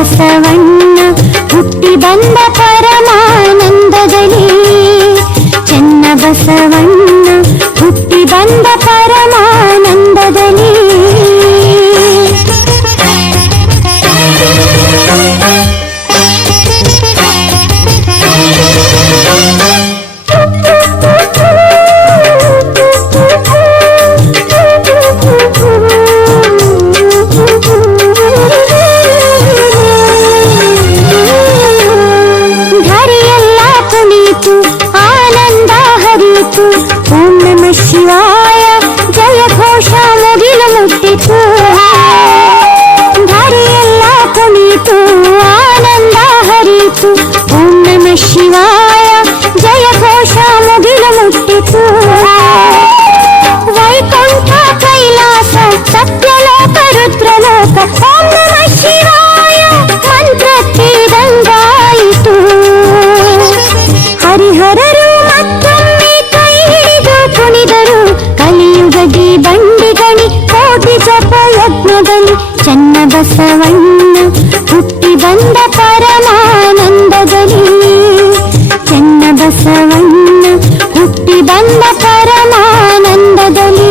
ಬಸವಣ್ಣ ಹುಟ್ಟಿ ಬಂದ ಪರಮಾನಂದದಲ್ಲಿ, ಚೆನ್ನ ಬಸವಣ್ಣ ಹುಟ್ಟಿ ಬಂದ ಪರಮಾನಂದದಲ್ಲಿ. ಓಂ ನಮ ಶಿವಾಯ ಜಯ ಘೋಷ ಮುಗಿಲು ಮುಟ್ಟಿತು, ಧರೆಯೆಲ್ಲ ಕುಣಿತು ಆನಂದ ಹರಿತು. ಓಂ ನಮ ಶಿವಾಯ ಜಯ ಘೋಷ ಮುಗಿಲು ಮುಟ್ಟಿತು. ವೈಕುಂಠ ಕೈಲಾಸ ಸತ್ಯಲೋಕ ರುದ್ರಲೋಕ ಓಂ ನಮ ಶಿವಾಯ ಮಂತ್ರಕ್ಕೆ ಗಂಗಾಯಿತು. ಹರಿಹರರು ಮತ್ತೊಮ್ಮೆ ಕೈ ಹಿಡಿದು ಕುಣಿದರು, ಕಲಿಯುಗದಿ ಬಂಡಿಗಣಿ ಕೋಟಿ ಜಪ ಯಜ್ಞದಲ್ಲಿ. ಚೆನ್ನ ಬಸವಣ್ಣ ಹುಟ್ಟಿ ಬಂದ ಪರಮಾನಂದದಲ್ಲಿ, ಚೆನ್ನ ಬಸವಣ್ಣ ಹುಟ್ಟಿ ಬಂದ ಪರಮಾನಂದದಲ್ಲಿ.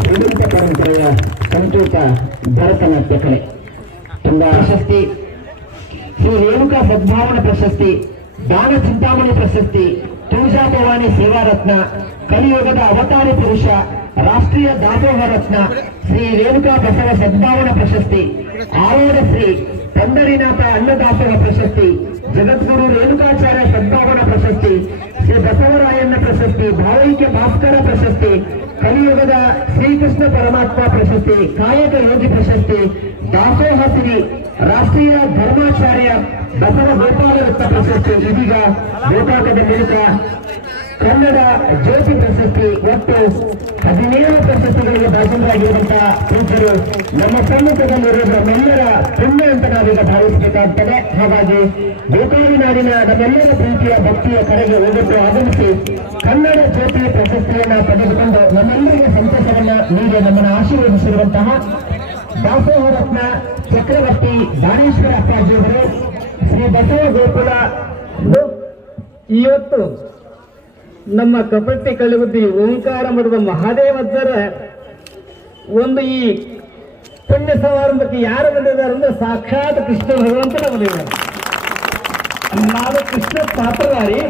ಶ್ರೀಮಂತ ಪರಂಪರೆಯ ಸಂಕೇತ ಭರತನಾಟ್ಯ ಕಲೆ. ತುಂಬಾ ಪ್ರಶಸ್ತಿ, ಶ್ರೀ ರೇಣುಕಾ ಸದ್ಭಾವನಾ ಪ್ರಶಸ್ತಿ, ದಾನ ಚಿಂತಾಮಣಿ ಪ್ರಶಸ್ತಿ, ತುಳಜಾ ಭವಾನಿ ಸೇವಾ ರತ್ನ, ಕಲಿಯುಗದ ಅವತಾರಿ ಪುರುಷ, ರಾಷ್ಟ್ರೀಯ ದಾಸೋಹ ರತ್ನ, ಶ್ರೀ ರೇಣುಕಾ ಬಸವ ಸದ್ಭಾವನಾ ಪ್ರಶಸ್ತಿ, ಆರೋಢ ಶ್ರೀ ಪಂಡರಿನಾಥ ಅನ್ನದಾಸೋಹ ಪ್ರಶಸ್ತಿ, ಜಗದ್ಗುರು ರೇಣುಕಾಚಾರ್ಯ ಸದ್ಭಾವನಾ ಪ್ರಶಸ್ತಿ, ಶ್ರೀ ಬಸವರಾಯಣ್ಣ ಪ್ರಶಸ್ತಿ, ಭಾವೈಕ್ಯ ಭಾಸ್ಕರ ಪ್ರಶಸ್ತಿ, ಕಲಿಯುಗದ ಶ್ರೀಕೃಷ್ಣ ಪರಮಾತ್ಮ ಪ್ರಶಸ್ತಿ, ಕಾಯಕ ಯೋಗಿ ಪ್ರಶಸ್ತಿ, ದಾಸೋಹ ಶ್ರೀ ರಾಷ್ಟ್ರೀಯ ಧರ್ಮಾಚಾರ್ಯ ಬಸವ ಗೋಪಾಲ ರತ್ನ ಪ್ರಶಸ್ತಿ, ಇದೀಗ ಗೋಪಾಲದ ಮೂಲಕ ಕನ್ನಡ ಜ್ಯೋತಿ ಪ್ರಶಸ್ತಿ, ಒಟ್ಟು 17 ಪ್ರಶಸ್ತಿಗಳಿಗೆ ಭಾಜನರಾಗಿರುವಂತಹ ಪೂಜ್ಯರು ನಮ್ಮ ಸಮ್ಮುಖದಲ್ಲಿರುವ ನಮ್ಮೆಲ್ಲರ ಪುಣ್ಯ ಅಂತ ನಾವೀಗ ಭಾವಿಸಬೇಕಾಗ್ತದೆ. ಹಾಗಾಗಿ ಗೋಪಾಲಿ ನಾಡಿನ ನಮ್ಮೆಲ್ಲರ ಪ್ರೀತಿಯ ಭಕ್ತಿಯ ಕರೆಗೆ ಹೋಗುತ್ತು ಆಗಮಿಸಿ ಕನ್ನಡ ಜ್ಯೋತಿ ಪ್ರಶಸ್ತಿಯನ್ನ ಪಡೆದುಕೊಂಡು ನಮ್ಮೆಲ್ಲರಿಗೆ ಸಂತಸವನ್ನ ನೀಡಿ ನಮ್ಮನ್ನು ಆಶೀರ್ವದಿಸಿರುವಂತಹ ದಾಸೋಹ ರತ್ನ ಚಕ್ರವರ್ತಿ ದಾನೇಶ್ವರ ಅಪ್ಪಾಜಿಯವರು, ಶ್ರೀ ಬಸವ ಗೋಕುಲ. ಇವತ್ತು ನಮ್ಮ ಕಪಟ್ಟಿ ಕಳಿಬುದ್ದಿ ಓಂಕಾರ ಮಠದ ಮಹಾದೇವಜ್ಜರ ಒಂದು ಈ ಪುಣ್ಯ ಸಮಾರಂಭಕ್ಕೆ ಯಾರು ಬಂದಿದ್ದಾರೆ ಅಂದ್ರೆ ಸಾಕ್ಷಾತ್ ಕೃಷ್ಣ ಭಗವಂತನ ಬಂದಿದ್ದಾರೆ. ನಾನು ಕೃಷ್ಣ ಪಾತ್ರಧಾರಿ,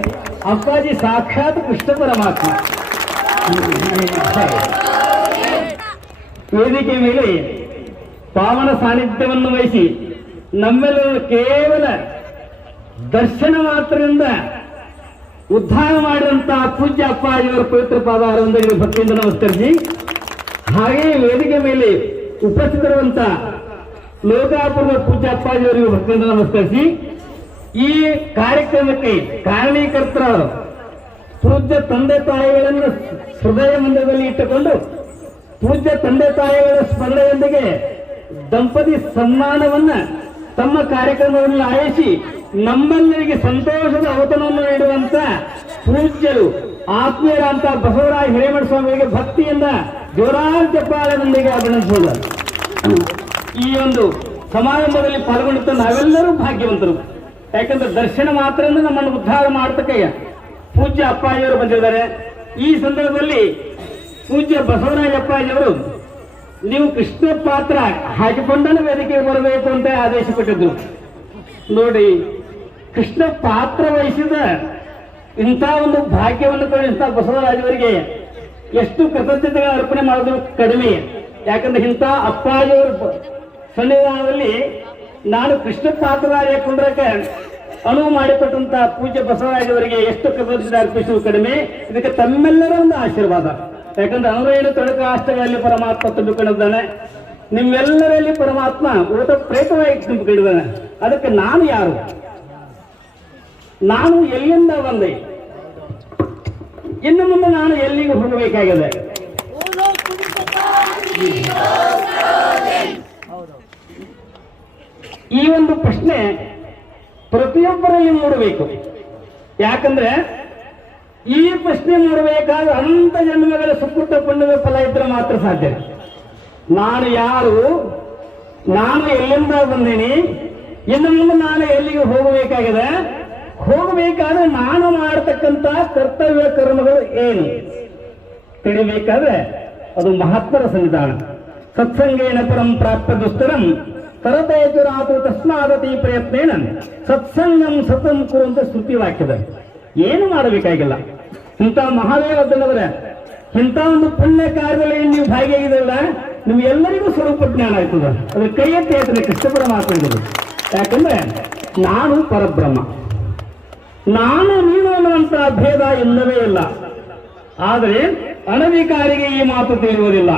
ಅಪ್ಪಾಜಿ ಸಾಕ್ಷಾತ್ ಕೃಷ್ಣ ಪರಮಾತ್ಮ. ವೇದಿಕೆ ಮೇಲೆ ಪಾವನ ಸಾನ್ನಿಧ್ಯವನ್ನು ವಹಿಸಿ ನಮ್ಮೆಲ್ಲರೂ ಕೇವಲ ದರ್ಶನ ಮಾತ್ರದಿಂದ ಉದ್ಧಾರ ಮಾಡಿದಂತಹ ಪೂಜ್ಯ ಅಪ್ಪಾಜಿಯವರ ಪವಿತ್ರ ಪಾದಾರವಿಂದಗಳಿಗೆ ಭಕ್ತಿಯಿಂದ ನಮಸ್ಕರಿಸಿ, ಹಾಗೆಯೇ ವೇದಿಕೆ ಮೇಲೆ ಉಪಸ್ಥಿತರುವಂತ ಲೋಕಾಪುರದ ಪೂಜ್ಯ ಅಪ್ಪಾಜಿಯವರಿಗೂ ಭಕ್ತಿಯಿಂದ ನಮಸ್ಕರಿಸಿ, ಈ ಕಾರ್ಯಕ್ರಮಕ್ಕೆ ಕಾರಣೀಕರ್ತರಾದ ಪೂಜ್ಯ ತಂದೆ ತಾಯಿಗಳನ್ನು ಹೃದಯ ಮಂದಿರದಲ್ಲಿ ಇಟ್ಟುಕೊಂಡು ಪೂಜ್ಯ ತಂದೆ ತಾಯಿಗಳ ಸ್ಮರಣೆಯೊಂದಿಗೆ ದಂಪತಿ ಸನ್ಮಾನವನ್ನ ತಮ್ಮ ಕಾರ್ಯಕ್ರಮವನ್ನು ಆಯೋಜಿಸಿ ನಮ್ಮೆಲ್ಲರಿಗೆ ಸಂತೋಷದ ಔತಣವನ್ನು ನೀಡುವಂತ ಪೂಜ್ಯರು ಆತ್ಮೀಯರಂತ ಬಸವರಾಜ ಹಿರೇಮಠ ಸ್ವಾಮಿಗಳಿಗೆ ಭಕ್ತಿಯಿಂದ ಜೋರಾದ ಚಪ್ಪಾಳೆಯೊಂದಿಗೆ ಅಭಿನಂದಿಸೋದು. ಈ ಒಂದು ಸಮಾರಂಭದಲ್ಲಿ ಪಾಲ್ಗೊಂಡಿದ್ದ ನಾವೆಲ್ಲರೂ ಭಾಗ್ಯವಂತರು. ಯಾಕಂದ್ರೆ ದರ್ಶನ ಮಾತ್ರದಿಂದ ನಮ್ಮನ್ನು ಉದ್ಧಾರ ಮಾಡ್ತಕ್ಕಯ್ಯ ಪೂಜ್ಯ ಅಪ್ಪಾಜಿಯವರು ಬಂದಿದ್ದಾರೆ. ಈ ಸಂದರ್ಭದಲ್ಲಿ ಪೂಜ್ಯ ಬಸವರಾಜ ಅಪ್ಪಾಜಿಯವರು ನೀವು ಕೃಷ್ಣ ಪಾತ್ರ ಹಾಕಿಕೊಂಡನು ವೇದಿಕೆಗೆ ಬರಬೇಕು ಅಂತ ಆದೇಶ ಕೊಟ್ಟಿದ್ರು. ನೋಡಿ, ಕೃಷ್ಣ ಪಾತ್ರ ವಹಿಸಿದ ಇಂಥ ಒಂದು ಭಾಗ್ಯವನ್ನು ಕೊಡಿಸಿದ ಬಸವರಾಜವರಿಗೆ ಎಷ್ಟು ಕೃತಜ್ಞತೆಗಳ ಅರ್ಪಣೆ ಮಾಡೋದು ಕಡಿಮೆ. ಯಾಕಂದ್ರೆ ಇಂಥ ಅಪ್ಪಾಜಿಯವರ ಸನ್ನಿಧಾನದಲ್ಲಿ ನಾನು ಕೃಷ್ಣ ಪಾತ್ರ ಹಾಕೊಂಡ್ರಕ್ಕೆ ಅನುವು ಮಾಡಿಕೊಟ್ಟಂತ ಪೂಜ್ಯ ಬಸವರಾಜವರಿಗೆ ಎಷ್ಟು ಕೃತಜ್ಞತೆ ಅರ್ಪಿಸುವುದು ಕಡಿಮೆ. ಇದಕ್ಕೆ ತಮ್ಮೆಲ್ಲರ ಒಂದು ಆಶೀರ್ವಾದ. ಯಾಕಂದ್ರೆ ಅನುರೇಣು ತೊಡಕ ಆಷ್ಟಗಳಲ್ಲಿ ಪರಮಾತ್ಮ ತುಂಬಿಕೊಂಡಿದ್ದಾನೆ. ನಿಮ್ಮೆಲ್ಲರಲ್ಲಿ ಪರಮಾತ್ಮ ಊಟ ಪ್ರೇತವಾಗಿ ತುಂಬಿಕೊಂಡಿದ್ದಾನೆ. ಅದಕ್ಕೆ ನಾನು ಯಾರು, ನಾನು ಎಲ್ಲಿಂದ ಬಂದೆ, ಇನ್ನು ಮುಂದೆ ನಾನು ಎಲ್ಲಿಗೆ ಹೋಗಬೇಕಾಗಿದೆ, ಈ ಒಂದು ಪ್ರಶ್ನೆ ಪ್ರತಿಯೊಬ್ಬರಲ್ಲಿ ಮೂಡಬೇಕು. ಯಾಕಂದ್ರೆ ಈ ಪ್ರಶ್ನೆ ಮಾಡಬೇಕಾದ ಅನಂತ ಜನ್ಮಗಳ ಸುಕೃತ ಪುಣ್ಯದ ಫಲ ಇದ್ರೆ ಮಾತ್ರ ಸಾಧ್ಯ. ನಾನು ಯಾರು, ನಾನು ಎಲ್ಲಿಂದ ಬಂದೀನಿ, ಇನ್ನು ಮುಂದೆ ನಾನು ಎಲ್ಲಿಗೆ ಹೋಗಬೇಕಾಗಿದೆ, ಹೋಗಬೇಕಾದ್ರೆ ನಾನು ಮಾಡತಕ್ಕಂತ ಕರ್ತವ್ಯ ಕರ್ಮಗಳು ಏನು ತಿಳಿಬೇಕಾದ್ರೆ ಅದು ಮಹಾತ್ಮರ ಸನ್ನಿಧಾನ. ಸತ್ಸಂಗೇನ ಪರಂ ಪ್ರಾಪ್ತ ದುಸ್ತರಂ ತರತೇಜುರಾತು ತಸ್ಮಾದತಿ ಪ್ರಯತ್ನೇನ ಸತ್ಸಂಗಂ ಸತಂ ಕುರುವಂತ ಸ್ತುತಿ ವಾಕ್ಯದ. ಏನು ಮಾಡಬೇಕಾಗಿಲ್ಲ. ಇಂಥ ಮಹಾದೇವ ದನವರ ಇಂಥ ಒಂದು ಪುಣ್ಯ ಕಾರ್ಯದಲ್ಲಿ ನೀವು ಭಾಗಿಯಾಗಿದ್ದಲ್ಲ, ನಿಮ್ಗೆಲ್ಲರಿಗೂ ಸ್ವರೂಪ ಜ್ಞಾನ ಆಯ್ತದ. ಅದ್ರ ಕೈ ಎತ್ತಿ ಹೇಳ್ತಾರೆ ಕೃಷ್ಣ ಪರಮಾತ್ಮ ಇರೋದು. ಯಾಕಂದ್ರೆ ನಾನು ಪರಬ್ರಹ್ಮ, ನಾನು ನೀನು ಅನ್ನುವಂತ ಭೇದ ಇಲ್ಲವೇ ಇಲ್ಲ. ಆದರೆ ಅನಧಿಕಾರಿಗೆ ಈ ಮಾತು ತಿಳಿಯುವುದಿಲ್ಲ.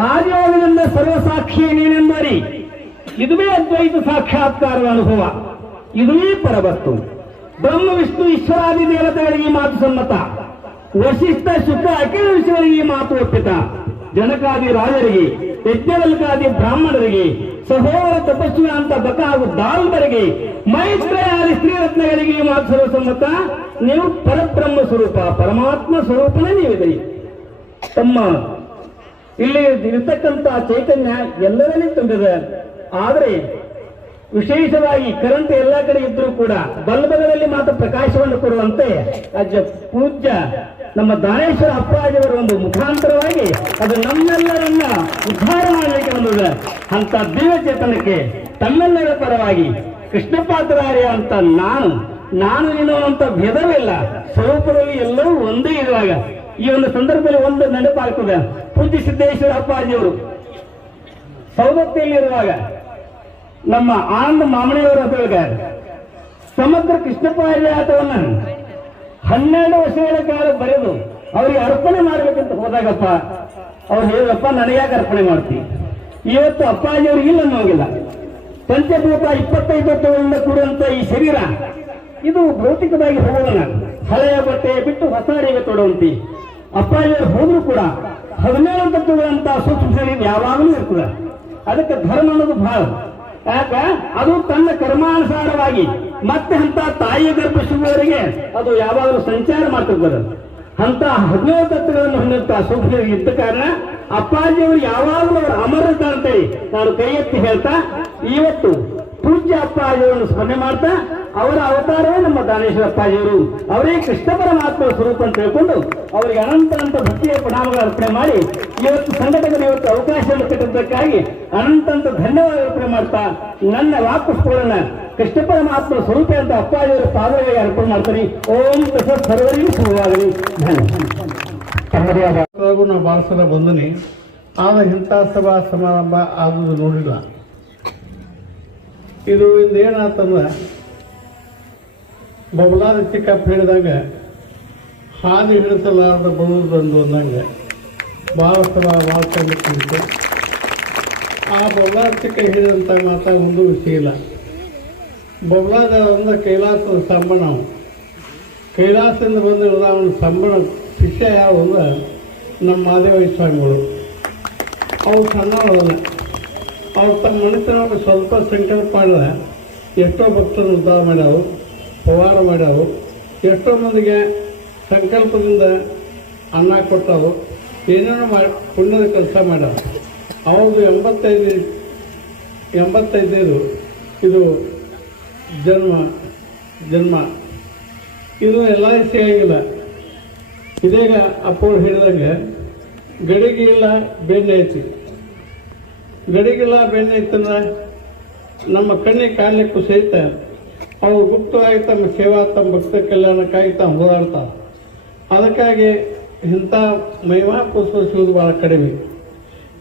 ರಾಜಯೋಗದಿಂದ ಸರ್ವಸಾಕ್ಷಿ ನೀನೆಂದರಿ, ಇದುವೇ ಅದ್ವೈತ ಸಾಕ್ಷಾತ್ಕಾರದ ಅನುಭವ, ಇದುವೇ ಪರವಸ್ತು. ಬ್ರಹ್ಮ ವಿಷ್ಣು ಈಶ್ವರಾದಿ ದೇವತೆಗಳಿಗೆ ಈ ಮಾತು ಸಮ್ಮತ. ವಶಿಷ್ಠ ಶುಕ್ರ ಅಖಿಲ ಋಷಿಗಳಿಗೆ ಈ ಮಾತು ಒಪ್ಪಿತ. ಜನಕಾದಿ ರಾಜರಿಗೆ, ಯಜ್ಞವಲ್ಕಾದಿ ಬ್ರಾಹ್ಮಣರಿಗೆ, ಸಹೋದರ ತಪಸ್ವಿ ಅಂತ ಬಕ ಹಾಗೂ ದಾಲ್ಬರಿಗೆ, ಮೈತ್ರೇಯಾದಿ ಸ್ತ್ರೀರತ್ನಗಳಿಗೆ ಈ ಮಾತು ಸರ್ವಸಮ್ಮತ. ನೀವು ಪರಬ್ರಹ್ಮ ಸ್ವರೂಪ, ಪರಮಾತ್ಮ ಸ್ವರೂಪನೇ ನೀವಿದೆ. ತಮ್ಮ ಇಲ್ಲಿ ಇರತಕ್ಕಂತ ಚೈತನ್ಯ ಎಲ್ಲರಲ್ಲಿ ತುಂಬಿದೆ. ಆದರೆ ವಿಶೇಷವಾಗಿ ಕರೆಂಟ್ ಎಲ್ಲ ಕಡೆ ಇದ್ರೂ ಕೂಡ ಬಲ್ಬಗಳಲ್ಲಿ ಮಾತ್ರ ಪ್ರಕಾಶವನ್ನು ಕೊಡುವಂತೆ ಪೂಜ್ಯ ನಮ್ಮ ದಾನೇಶ್ವರ ಅಪ್ಪಾಜಿಯವರ ಒಂದು ಮುಖಾಂತರವಾಗಿ ಅದು ನಮ್ಮೆಲ್ಲರನ್ನ ಉದ್ಧಾರ ಮಾಡಲಿಕ್ಕೆ ಬಂದಿದೆ. ಅಂತ ದಿವ್ಯ ಚೇತನಕ್ಕೆ ತಮ್ಮೆಲ್ಲರ ಪರವಾಗಿ ಕೃಷ್ಣ ಪಾತ್ರಾರ್ಯ ಅಂತ ನಾನು ನೀನು ಅಂತ ಭೇದವಿಲ್ಲ. ಸ್ವರೂಪದಲ್ಲಿ ಎಲ್ಲರೂ ಒಂದೇ ಇರುವಾಗ ಈ ಒಂದು ಸಂದರ್ಭದಲ್ಲಿ ಒಂದು ನೆನಪಾಗ್ತದೆ. ಪೂಜ್ಯ ಸಿದ್ದೇಶ್ವರ ಅಪ್ಪಾಜಿಯವರು ಸೌದತ್ತಿಯಲ್ಲಿರುವಾಗ ನಮ್ಮ ಆನಂದ ಮಾಮಣಿಯವರ ಹತ್ರ ಸಮಗ್ರ ಕೃಷ್ಣ ಪಾರಿಜಾತವನ್ನ 12 ವರ್ಷಗಳ ಕಾಲ ಬರೆದು ಅವರಿಗೆ ಅರ್ಪಣೆ ಮಾಡ್ಬೇಕಂತ ಹೋದಾಗಪ್ಪ ಅವ್ರು ಹೇಳಿದಪ್ಪ, ನನಗ್ಯಾಕೆ ಅರ್ಪಣೆ ಮಾಡ್ತೀವಿ, ಇವತ್ತು ಅಪ್ಪಾಜಿಯವ್ರಿಗೆ ಇಲ್ಲ ಅನ್ನೋಗಿಲ್ಲ. ಪಂಚಭೂತ 25 ತತ್ವಗಳಿಂದ ಕೂಡುವಂತ ಈ ಶರೀರ ಇದು ಭೌತಿಕವಾಗಿ ಹೋಗೋಣ, ಹಳೆಯ ಬಟ್ಟೆ ಬಿಟ್ಟು ಹೊಸ ಅಡಿಗೆ ತೊಡುವಂತಿ. ಅಪ್ಪಾಜಿಯವರು ಹೋದ್ರು ಕೂಡ 17 ತತ್ವಗಳಂತ ಸೂಕ್ಷ್ಮ ಶರೀರ ಯಾವಾಗಲೂ ಇರ್ತದೆ. ಅದಕ್ಕೆ ಧರ್ಮ ಅನ್ನೋದು ಬಹಳ. ಯಾಕ ಅದು ತನ್ನ ಕರ್ಮಾನುಸಾರವಾಗಿ ಮತ್ತೆ ಅಂತ ತಾಯಿಯ ಗರ್ಭಶುವವರಿಗೆ ಅದು ಯಾವಾಗಲೂ ಸಂಚಾರ ಮಾಡ್ತಿರ್ತದೆ. ಅಂತ 17 ತತ್ವಗಳನ್ನು ಹೊಂದಂತ ಸೂಕ್ಷ್ಮ ಇದ್ದ ಕಾರಣ ಅಪ್ಪಾಜಿಯವರು ಯಾವಾಗಲೂ ಅವರು ಅಮರತ ಅಂತೇಳಿ ನಾನು ಕೈ ಎತ್ತಿ ಹೇಳ್ತಾ ಇವತ್ತು ಪೂಜ್ಯ ಅಪ್ಪಾಜಿಯವರನ್ನು ಸ್ಮರಣೆ ಮಾಡ್ತಾ ಅವರ ಅವತಾರವೇ ನಮ್ಮ ದಾನೇಶ್ವರ ಅಪ್ಪಾಜಿಯವರು, ಅವರೇ ಕೃಷ್ಣ ಪರಮಾತ್ಮ ಸ್ವರೂಪ ಅಂತ ಹೇಳ್ಕೊಂಡು ಅವರಿಗೆ ಅನಂತ ಭಕ್ತಿಯ ಪ್ರಣಾಮಗಳ ಅರ್ಪಣೆ ಮಾಡಿ ಇವತ್ತು ಸಂಘಟಕರು ಇವತ್ತು ಅವಕಾಶವನ್ನು ಕೊಟ್ಟಿದ್ದಕ್ಕಾಗಿ ಅನಂತ ಧನ್ಯವಾದ ಅರ್ಪಣೆ ಮಾಡ್ತಾ ನನ್ನ ವಾಪಸ್ಗಳನ್ನ ಕೃಷ್ಣ ಪರಮಾತ್ಮ ಸ್ವರೂಪ ಅಂತ ಅಪ್ಪಾಜಿಯವರ ಪಾದಗಳಿಗೆ ಅರ್ಪಣೆ ಮಾಡ್ತೀನಿ. ಓಂ ತಸತ್ ಸರ್ವರಿಗೂ ಶುಭವಾಗಲಿ. ಧನ್ಯವಾದ. ನಾ ಭಾಳ ಸಲ ಬಂದನಿ, ಆದ ಇಂಥ ಸಭಾ ಸಮಾರಂಭ ಆಗುವುದು ನೋಡಿಲ್ಲ. ಇದು ಏನಾತಂದ್ರೆ ಬಬಲಾದ ಚಿಕ್ಕಪ್ಪ ಹೇಳಿದಾಗ ಹಾದಿ ಹಿಡಿಸಲಾರದ ಬರುವುದೊಂದು ಅಂದಂಗೆ ಭಾಳ ಸಲ ಭಾಳ ಚಂದ ಕುಡಿತು. ಆ ಬಬಲಾದ ಚಿಕ್ಕ ಹೇಳಿದಂಥ ಮಾತಾಗ ಒಂದು ವಿಷಯ ಇಲ್ಲ. ಬಬಲಾದ ಒಂದು ಕೈಲಾಸದ ಸಂಬಳ, ಅವನು ಕೈಲಾಸದಿಂದ ಬಂದಿರೋದು ಅವನ ಸಂಬಳ ಶಿಷ್ಯ ಯಾವ ಅಂದ್ರೆ ನಮ್ಮ ಮಾದೇವ ಸ್ವಾಮಿಗಳು. ಅವ್ರು ಸಣ್ಣವರಲ್ಲ, ಅವ್ರು ತಮ್ಮ ಮನಸ್ಸಿನೊಳಗೆ ಸ್ವಲ್ಪ ಸಂಕಲ್ಪ ಮಾಡಿದ್ರೆ ಎಷ್ಟೋ ಭಕ್ತರು ಉದ್ಧಾರ ಮಾಡ್ಯಾವು, ಪವಾರ ಮಾಡ್ಯಾವು, ಎಷ್ಟೋ ಮಂದಿಗೆ ಸಂಕಲ್ಪದಿಂದ ಅನ್ನ ಕೊಟ್ಟವು, ಏನೇನೋ ಮಾಡಿ ಪುಣ್ಯದ ಕೆಲಸ ಮಾಡ್ಯಾವ. ಅವ್ರದ್ದು 85 ಇದು ಜನ್ಮ ಇದು ಎಲ್ಲ ಸಿಗಂಗಿಲ್ಲ. ಇದೀಗ ಅಪ್ಪವ್ರು ಹೇಳಿದಂಗೆ ಗಡಿಗೆ ಇಲ್ಲ ಬೆಣ್ಣೆ ಐತಿ. ಗಡಿಗಿಲ್ಲ ಬೆಣ್ಣೆ ಐತಂದ್ರೆ ನಮ್ಮ ಕಣ್ಣಿಗೆ ಕಾಣಲಿಕ್ಕೂ ಸಹಿತ ಅವರು ಗುಪ್ತವಾಗಿ ತಮ್ಮ ಸೇವಾ, ತಮ್ಮ ಭಕ್ತ ಕಲ್ಯಾಣಕ್ಕಾಗಿ ತಾವು ಹೋರಾಡ್ತಾರೆ. ಅದಕ್ಕಾಗಿ ಇಂಥ ಮಹಿಮಾ ಪುಷ್ಪ ಸಿಗೋದು ಭಾಳ ಕಡಿಮೆ.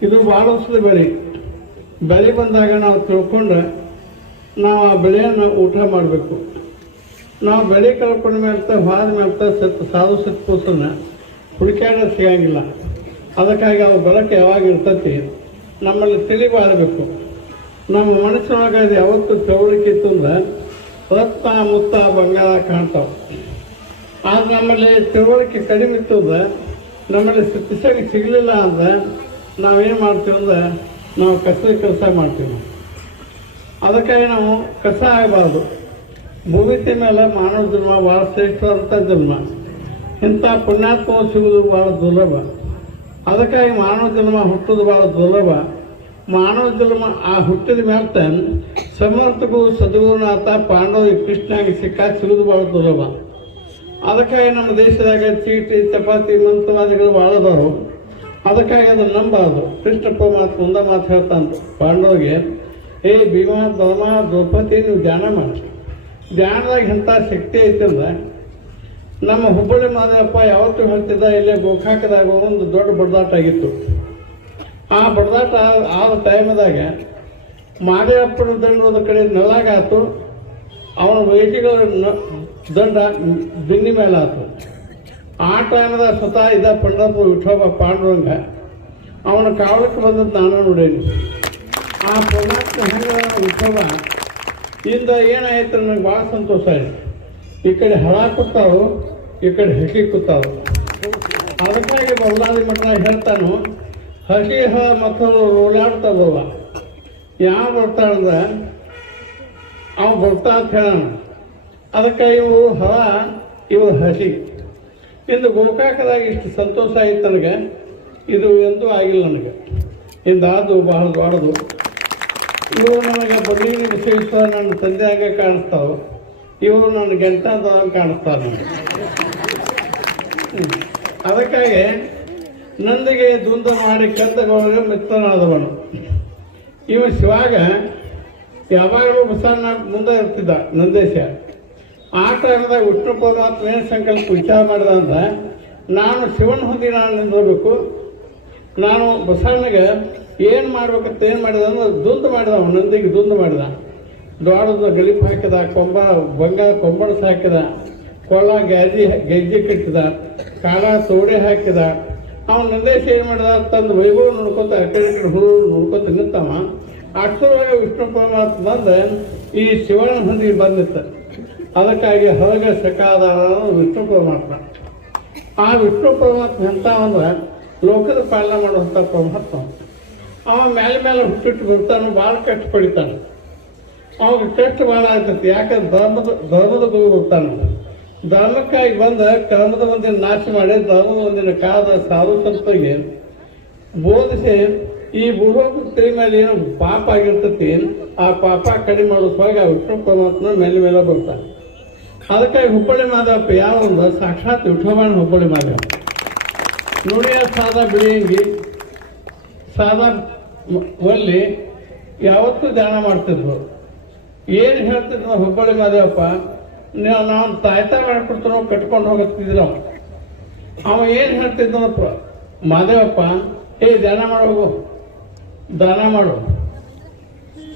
ಇದು ಭಾಳ ವರ್ಷದ ಬೆಳೆ ಬಂದಾಗ ನಾವು ತಿಳ್ಕೊಂಡ್ರೆ ನಾವು ಆ ಬೆಳೆಯನ್ನು ಊಟ ಮಾಡಬೇಕು. ನಾವು ಬೆಳೆ ಕಳ್ಕೊಂಡ ಮೇಲೆ ಹೋದ ಮೇಲೆ ಸಾಧು ಸತ್ಪುರುಷನ ಹುಡುಕ್ಯಾಡ ಸಿಗಂಗಿಲ್ಲ. ಅದಕ್ಕಾಗಿ ಅವ್ರ ಬೆಳಕು ಯಾವಾಗ ಇರ್ತೈತಿ ನಮ್ಮಲ್ಲಿ ತಿಳಿಬಾರಬೇಕು. ನಮ್ಮ ಮನಸ್ಸಿನೊಳಗೆ ಅದು ಯಾವತ್ತು ತಿಳುವಳಿಕೆ ಇತ್ತು ಅಂದ್ರೆ ರತ್ನ ಮುತ್ತ ಬಂಗಾರ ಕಾಣ್ತಾವೆ. ಆದ್ರೆ ನಮ್ಮಲ್ಲಿ ತಿಳುವಳಿಕೆ ಕಡಿಮೆ ಇತ್ತು ಅಂದ್ರೆ, ನಮ್ಮಲ್ಲಿ ಸತ್ಯಸಾಗಿ ಸಿಗಲಿಲ್ಲ ಅಂದ್ರೆ ನಾವೇನು ಮಾಡ್ತೀವಿ ಅಂದ್ರೆ ನಾವು ಕಸದ ಕೆಲಸ ಮಾಡ್ತೀವಿ. ಅದಕ್ಕಾಗಿ ನಾವು ಕಸ ಆಗಬಾರ್ದು. ಭೂಮಿತಿ ಮೇಲೆ ಮಾನವ ಜನ್ಮ ಭಾಳ ಶ್ರೇಷ್ಠವಾದಂಥ ಜನ್ಮ. ಇಂಥ ಪುಣ್ಯಾತ್ಮ ಸಿಗೋದು ಭಾಳ ದುರ್ಲಭ. ಅದಕ್ಕಾಗಿ ಮಾನವ ಜನ್ಮ ಹುಟ್ಟೋದು ಭಾಳ ದುರ್ಲಭ. ಮಾನವ ಜನ್ಮ ಆ ಹುಟ್ಟಿದ ಮೇಲೆ ಸಮರ್ಥಗೂ ಸದ್ಗುರುನಾಥ ಪಾಂಡವ ಕೃಷ್ಣಾಗಿ ಸಿಗೋದು ಭಾಳ ದುರ್ಲಭ. ಅದಕ್ಕಾಗಿ ನಮ್ಮ ದೇಶದಾಗ ಚೀಟಿ ಚಪಾತಿ ಮಂತ್ರವಾದಿಗಳು ಭಾಳ ಅದಾವು. ಅದಕ್ಕಾಗಿ ಅದನ್ನು ನಂಬಾರ್ದು. ಕೃಷ್ಣ ಪರಮಾತ್ಮ ಒಂದ ಮಾತು ಹೇಳ್ತಾನೆ ಪಾಂಡವಿಗೆ, ಏ ಭೀಮ ಧರ್ಮ ದ್ರೌಪದಿ ನೀವು ಧ್ಯಾನ ಮಾಡಿ. ಧ್ಯಾನದಾಗ ಇಂಥ ಶಕ್ತಿ ಐತಂದ್ರೆ ನಮ್ಮ ಹುಬ್ಬಳ್ಳಿ ಮಾದೇವಪ್ಪ ಯಾವತ್ತೂ ಹೇಳ್ತಿದ್ದ, ಇಲ್ಲೇ ಗೋಕಾಕದಾಗ ಒಂದು ದೊಡ್ಡ ಬಡದಾಟ ಆಗಿತ್ತು. ಆ ಬಡದಾಟ ಆದ ಟೈಮ್ದಾಗ ಮಾದೇವಪ್ಪನ ದಂಡದ ಕಡೆ ನೆಲಾಗಾತು, ಅವನ ವೈದ್ಯಗಳ ದಂಡ ಬೆನ್ನಿ ಮೇಲೆ ಆತು. ಆ ಟೈಮ್ದಾಗ ಸ್ವತಃ ಇದ್ದ ಪಂಡರಪುರ ವಿಠೋಬ ಪಾಂಡುರಂಗ ಅವನ ಕಾವಲಕ್ಕೆ ಬಂದದ್ದು ನಾನು ನೋಡೇನಿ. ಆ ಪರಮಾತ್ಮ ಹೆಂಗ ವಿಠೋಬ ಇಂದ ಏನಾಯ್ತು ನನಗೆ ಭಾಳ ಸಂತೋಷ ಆಯ್ತು. ಈ ಕಡೆ ಹಳ ಕೂತಾವು, ಈ ಕಡೆ ಹಕ್ಕಿ ಕೂತಾವು. ಅದಕ್ಕಾಗಿ ಬಬಲಾದಿ ಮಠ ಹೇಳ್ತಾನು, ಹಕ್ಕಿ ಹಳ ಮತ್ತು ಓಡಾಡ್ತಾವಲ್ಲ, ಯಾವ ಬರ್ತಾಳಂದ್ರೆ ಅವ ಬರ್ತಾ ಅಂತ ಹೇಳೋಣ. ಅದಕ್ಕೆ ಇವು ಹಳ, ಇವು ಹಸಿ. ಇಂದು ಗೋಕಾಕದಾಗ ಇಷ್ಟು ಸಂತೋಷ ಆಯ್ತು ನನಗೆ, ಇದು ಎಂದೂ ಆಗಿಲ್ಲ ನನಗೆ. ಇಂದಾದು ಬಹಳ ದೊಡ್ಡದು. ಇವು ನನಗೆ ಬನ್ನಿನ ವಿಶೇಷ ನನ್ನ ತಂದೆಯಾಗೆ ಕಾಣಿಸ್ತಾವೆ. ಇವರು ನನ್ನ ಗೆಂಟದಂಗೆ ಕಾಣಿಸ್ತಾರೆ ನನಗೆ. ಅದಕ್ಕಾಗಿ ನಂದಿಗೆ ದುಂದ ಮಾಡಿ ಕಂದಗಳಿಗೆ ಮಿತ್ರನಾದವನು. ಇವ ಶಿವಾಗ ಯಾವಾಗಲೂ ಬಸವಣ್ಣ ಮುಂದೆ ಇರ್ತಿದ್ದ ನಂದೇಶ. ಆ ಟೈಮ್ದಾಗ ವಿಷ್ಣು ಪರಮಾತ್ಮ ಏನು ಸಂಕಲ್ಪ ವಿಚಾರ ಮಾಡಿದ ಅಂದ್ರೆ, ನಾನು ಶಿವನ ಹೊಂದಿ ನಾನು ನಿಂದಿರಬೇಕು, ನಾನು ಬಸವಣ್ಣಗೆ ಏನು ಮಾಡ್ಬೇಕಂತ ಏನು ಮಾಡಿದ ಅಂದ್ರೆ ದುಂದು ಮಾಡಿದ. ಅವನು ನಂದಿಗೆ ದುಂದು ಮಾಡಿದ. ದೊಡ್ಡದ ಗಲಿಪ್ ಹಾಕಿದ, ಬಂಗಾರ ಕೊಂಬಳಸ ಹಾಕಿದ, ಕೊಳ್ಳ ಗೆಜ್ಜೆ ಕಟ್ಟಿದ, ಕಾಲ ತೋಡೆ ಹಾಕಿದ. ಅವನು ನಂದೇಶ ಏನು ಮಾಡಿದ, ತಂದು ವೈಭವ ನೋಡ್ಕೊತ ಆ ಕಡೆ ಹುಳು ನೋಡ್ಕೊತ ನಿಂತವ. ಅಷ್ಟರೊಳಗೆ ವಿಷ್ಣು ಪರಮಾತ್ಮ ಬಂದು ಈ ಶಿವನ ಹೊಂದಿಗೆ ಬಂದಿತ್ತ. ಅದಕ್ಕಾಗಿ ಹೊರಗ ಸಕಾದ ವಿಷ್ಣು ಪರಮಾತ್ಮ. ಆ ವಿಷ್ಣು ಪರಮಾತ್ಮ ಎಂತ ಅಂದ್ರೆ ಲೋಕದ ಪಾಲನೆ ಮಾಡುವಂಥ ಪರಮಾತ್ಮ. ಅವ ಮೇಲೆ ಹುಟ್ಟಿಟ್ಟು ಬರ್ತಾನೆ, ಭಾಳ ಕಷ್ಟ ಪಡಿತಾನೆ. ಅವಾಗ ಕಷ್ಟ ಭಾಳ ಆಗ್ತೈತಿ. ಯಾಕಂದ್ರೆ ಧರ್ಮದ ಗುರು ಬರ್ತಾನೆ. ಧರ್ಮಕ್ಕಾಗಿ ಬಂದ ಕರ್ಮದ ಒಂದಿನ ನಾಶ ಮಾಡಿ ಧರ್ಮದ ಒಂದಿನ ಕಾದ ಸಾಧು ಸಂತರಿಗೆ ಬೋಧಿಸಿ ಈ ಭೂಲೋಕ ಮೇಲೆ ಏನು ಪಾಪ ಆಗಿರ್ತೈತಿ ಆ ಪಾಪ ಕಡಿಮೆ ಮಾಡೋ ಸಲುವಾಗಿ ಆ ವಿಷ್ಣು ಪರಮಾತ್ಮ ಮೇಲೆ ಬರ್ತಾನೆ. ಅದಕ್ಕಾಗಿ ಹುಬ್ಬಳ್ಳಿ ಮಾದೇವಪ್ಪ ಯಾವ ಸಾಕ್ಷಾತ್ ವಿಠೋಬಾಣ ಹುಬ್ಬಳ್ಳಿ ಮಾದೇವ ನೋಡಿ. ಸಾದಾ ಬಿಳಿಯಂಗಿ ಸಾದಾ ಒಲ್ಲಿ ಯಾವತ್ತೂ ಧ್ಯಾನ ಮಾಡ್ತಿದ್ರು. ಏನು ಹೇಳ್ತಿದ್ರು ಹುಬ್ಬಳ್ಳಿ ಮಾದೇವಪ್ಪ, ನಾವು ತಾಯ್ತಾ ಮಾಡ್ಕೊಡ್ತಾನೋ ಕಟ್ಕೊಂಡು ಹೋಗತ್ತಿದ್ರು. ಅವ ಏನು ಹೇಳ್ತಿದ್ನಪ್ಪ ಮಾದೇವಪ್ಪ, ಏ ಧ್ಯಾನ ಮಾಡೋಗು, ದಾನ ಮಾಡು,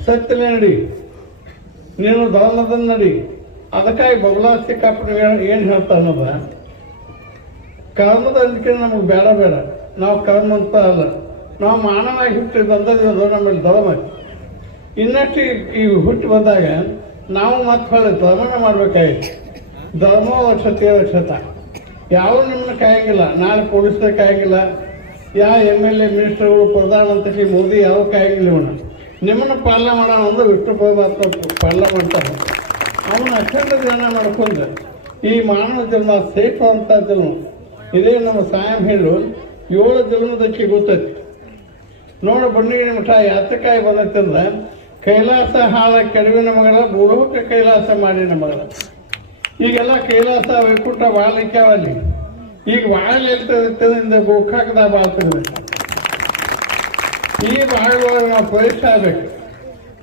ಸತ್ಯಲೇ ನಡಿ, ನೀನು ಧರ್ಮದಲ್ಲಿ ನಡಿ, ಅದಕ್ಕಾಗಿ ಬಬಲಾ ಚಿಕ್ಕಪ್ಪನ ಏನು ಹೇಳ್ತಾ ಅನ್ನೋದ, ಕರ್ಮದ ಅಂಜಿಕೆ ನಮಗೆ ಬೇಡ ಬೇಡ, ನಾವು ಕರ್ಮ ಅಂತ ಅಲ್ಲ, ನಾವು ಮಾನವಾಗಿ ಹುಟ್ಟಿ ಬಂದದ್ದು ನಮ್ಮಲ್ಲಿ ಧರ್ಮ. ಇನ್ನಷ್ಟು ಈ ಹುಟ್ಟಿ ಬಂದಾಗ ನಾವು ಮತ್ತೆ ಹೊಳೆ ಧರ್ಮನ ಮಾಡ್ಬೇಕಾಗಿತ್ತು. ಧರ್ಮ ರಕ್ಷತೆ ರಕ್ಷತ ಯಾವ ನಿಮ್ಮನ್ನ ಕಾಯಂಗಿಲ್ಲ, ನಾಳೆ ಪೊಲೀಸರ ಕಾಯಂಗಿಲ್ಲ, ಯಾವ MLA ಮಿನಿಸ್ಟರ್ಗಳು ಪ್ರಧಾನಮಂತ್ರಿ ಮೋದಿ ಯಾವ ಕಾಯಂಗಿಲ್ಲ. ಇವನ್ನ ನಿಮ್ಮನ್ನು ಪಾಲನೆ ಮಾಡೋಣ ಅಂದ್ರೆ ವಿಷ್ಣು ಪಾಲನೆ ಮಾಡ್ತಾರೆ. ಅವನ ಅಖಂಡ ಧ್ಯಾನ ಮಾಡ್ಕೊಂಡು ಈ ಮಾನವ ಜನ್ಮ ಸೇಫ್ ಅಂತ ಜನ್ಮ ಇದೇ ನಮ್ಮ ಸಾಯಂ ಹೇಳು 7 ಜನ್ಮದಕ್ಕೆ ಗೊತ್ತೈತಿ. ನೋಡು ಬಣ್ಣಿಗಿನ ಮಠ ಯಾತಕಾಯಿ ಬಂದೈತಂದ್ರೆ ಕೈಲಾಸ ಹಾಳ ಕೆಡವಿನ ಮಗಳ ಭೂಲೋಕ ಕೈಲಾಸ ಮಾಡಿನ ಮಗಳ. ಈಗೆಲ್ಲ ಕೈಲಾಸ ವೈಕುಂಠ ಬಾಳಿಕ್ಯಾವಲ್ಲಿ, ಈಗ ಬಾಳಲ್ಲಿ ಇರ್ತದಿಂದ ಗೋಕಾಕದ ಬಾಳ್ತದೆ. ಈ ಬಾಳುವಾಗ ನಾವು ಪ್ರವೇಶ ಆಗ್ಬೇಕು.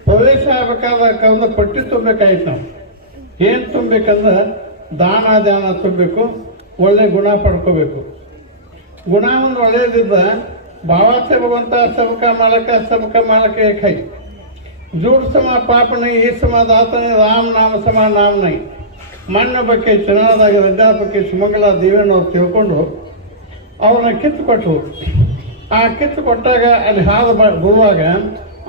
ಪ್ರವೇಶ ಆಗ್ಬೇಕಾದ ಒಂದು ಪಟ್ಟಿ ತುಂಬಬೇಕಾಯ್ತು. ನಾವು ಏನು ತುಂಬಬೇಕಂದ್ರೆ ದಾನ ಧ್ಯಾನ ತುಂಬಬೇಕು, ಒಳ್ಳೆ ಗುಣ ಪಡ್ಕೋಬೇಕು. ಗುಣ ಒಂದು ಒಳ್ಳೆಯದಿದ್ದ ಭಾವಾಸೆ ಭಗವಂತ ಸಬಕ ಮಾಲಕ ಏಕೈ ಜೂಡ್ ಸಮ ಪಾಪ ನೈ ಈ ಸಮ ದಾತನೇ ರಾಮ ನಾಮ ಸಮ ನಾಮ ನೈ. ಮಣ್ಣ ಬಗ್ಗೆ ಚುನಾವಣೆದಾಗ ರಜಾಪಕ್ಕೆ ಸುಮಂಗಲ ದೇವೇನವ್ರು ತಿಳ್ಕೊಂಡು ಅವ್ರನ್ನ ಕಿತ್ತು ಕೊಟ್ಟರು. ಆ ಕಿತ್ತು ಕೊಟ್ಟಾಗ ಅಲ್ಲಿ ಹಾದು ಬರುವಾಗ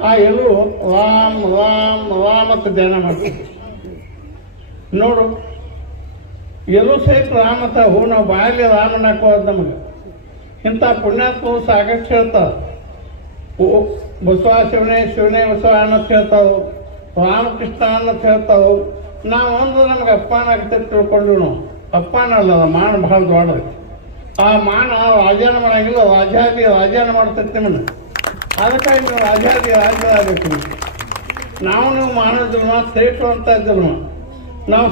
ಆ ಎಲ್ಲೂ ರಾಮ್ ರಾಮ್ ರಾಮ್ ಅಂತ ಧ್ಯಾನ ಮಾಡ್ತೀವಿ. ನೋಡು ಎಲ್ಲೂ ಸಹಿತ ರಾಮತ ಹೂ ನಾವು ಬಾಯಲ್ಲಿ ರಾಮನ ಹಾಕೋದು ನಮಗೆ. ಇಂಥ ಪುಣ್ಯಾತ್ಮವು ಸಾಕಷ್ಟು ಹೇಳ್ತಾವೆ. ಬಸವ ಶಿವನೇ ಶಿವನೇ ಬಸವ ಅನ್ನತ್ ಹೇಳ್ತಾವು, ರಾಮಕೃಷ್ಣ ಅನ್ನತ್ ಹೇಳ್ತಾವು. ನಾವು ಒಂದು ನಮ್ಗೆ ಅಪ್ಪನಾಗ್ತದೆ ತಿಳ್ಕೊಂಡು ನಾವು ಅಪ್ಪನಲ್ಲ, ಮಾನ ಭಾಳ ದೊಡ್ಡದು. ಆ ಮಾನ ರಾಜಾನ ಮಾಡಂಗಿಲ್ಲ, ರಾಜಾನ ಮಾಡ್ತೈತಿ ನಿಮ್ಮನ್ನು. ಅದಕ್ಕಾಗಿ ನೀವು ರಾಜ ಆಗಬೇಕು. ನೀವು ಮಾನವ ಜನ್ಮ ಶ್ರೇಷ್ಠವಂತ ಜನ್ಮ. ನಾವು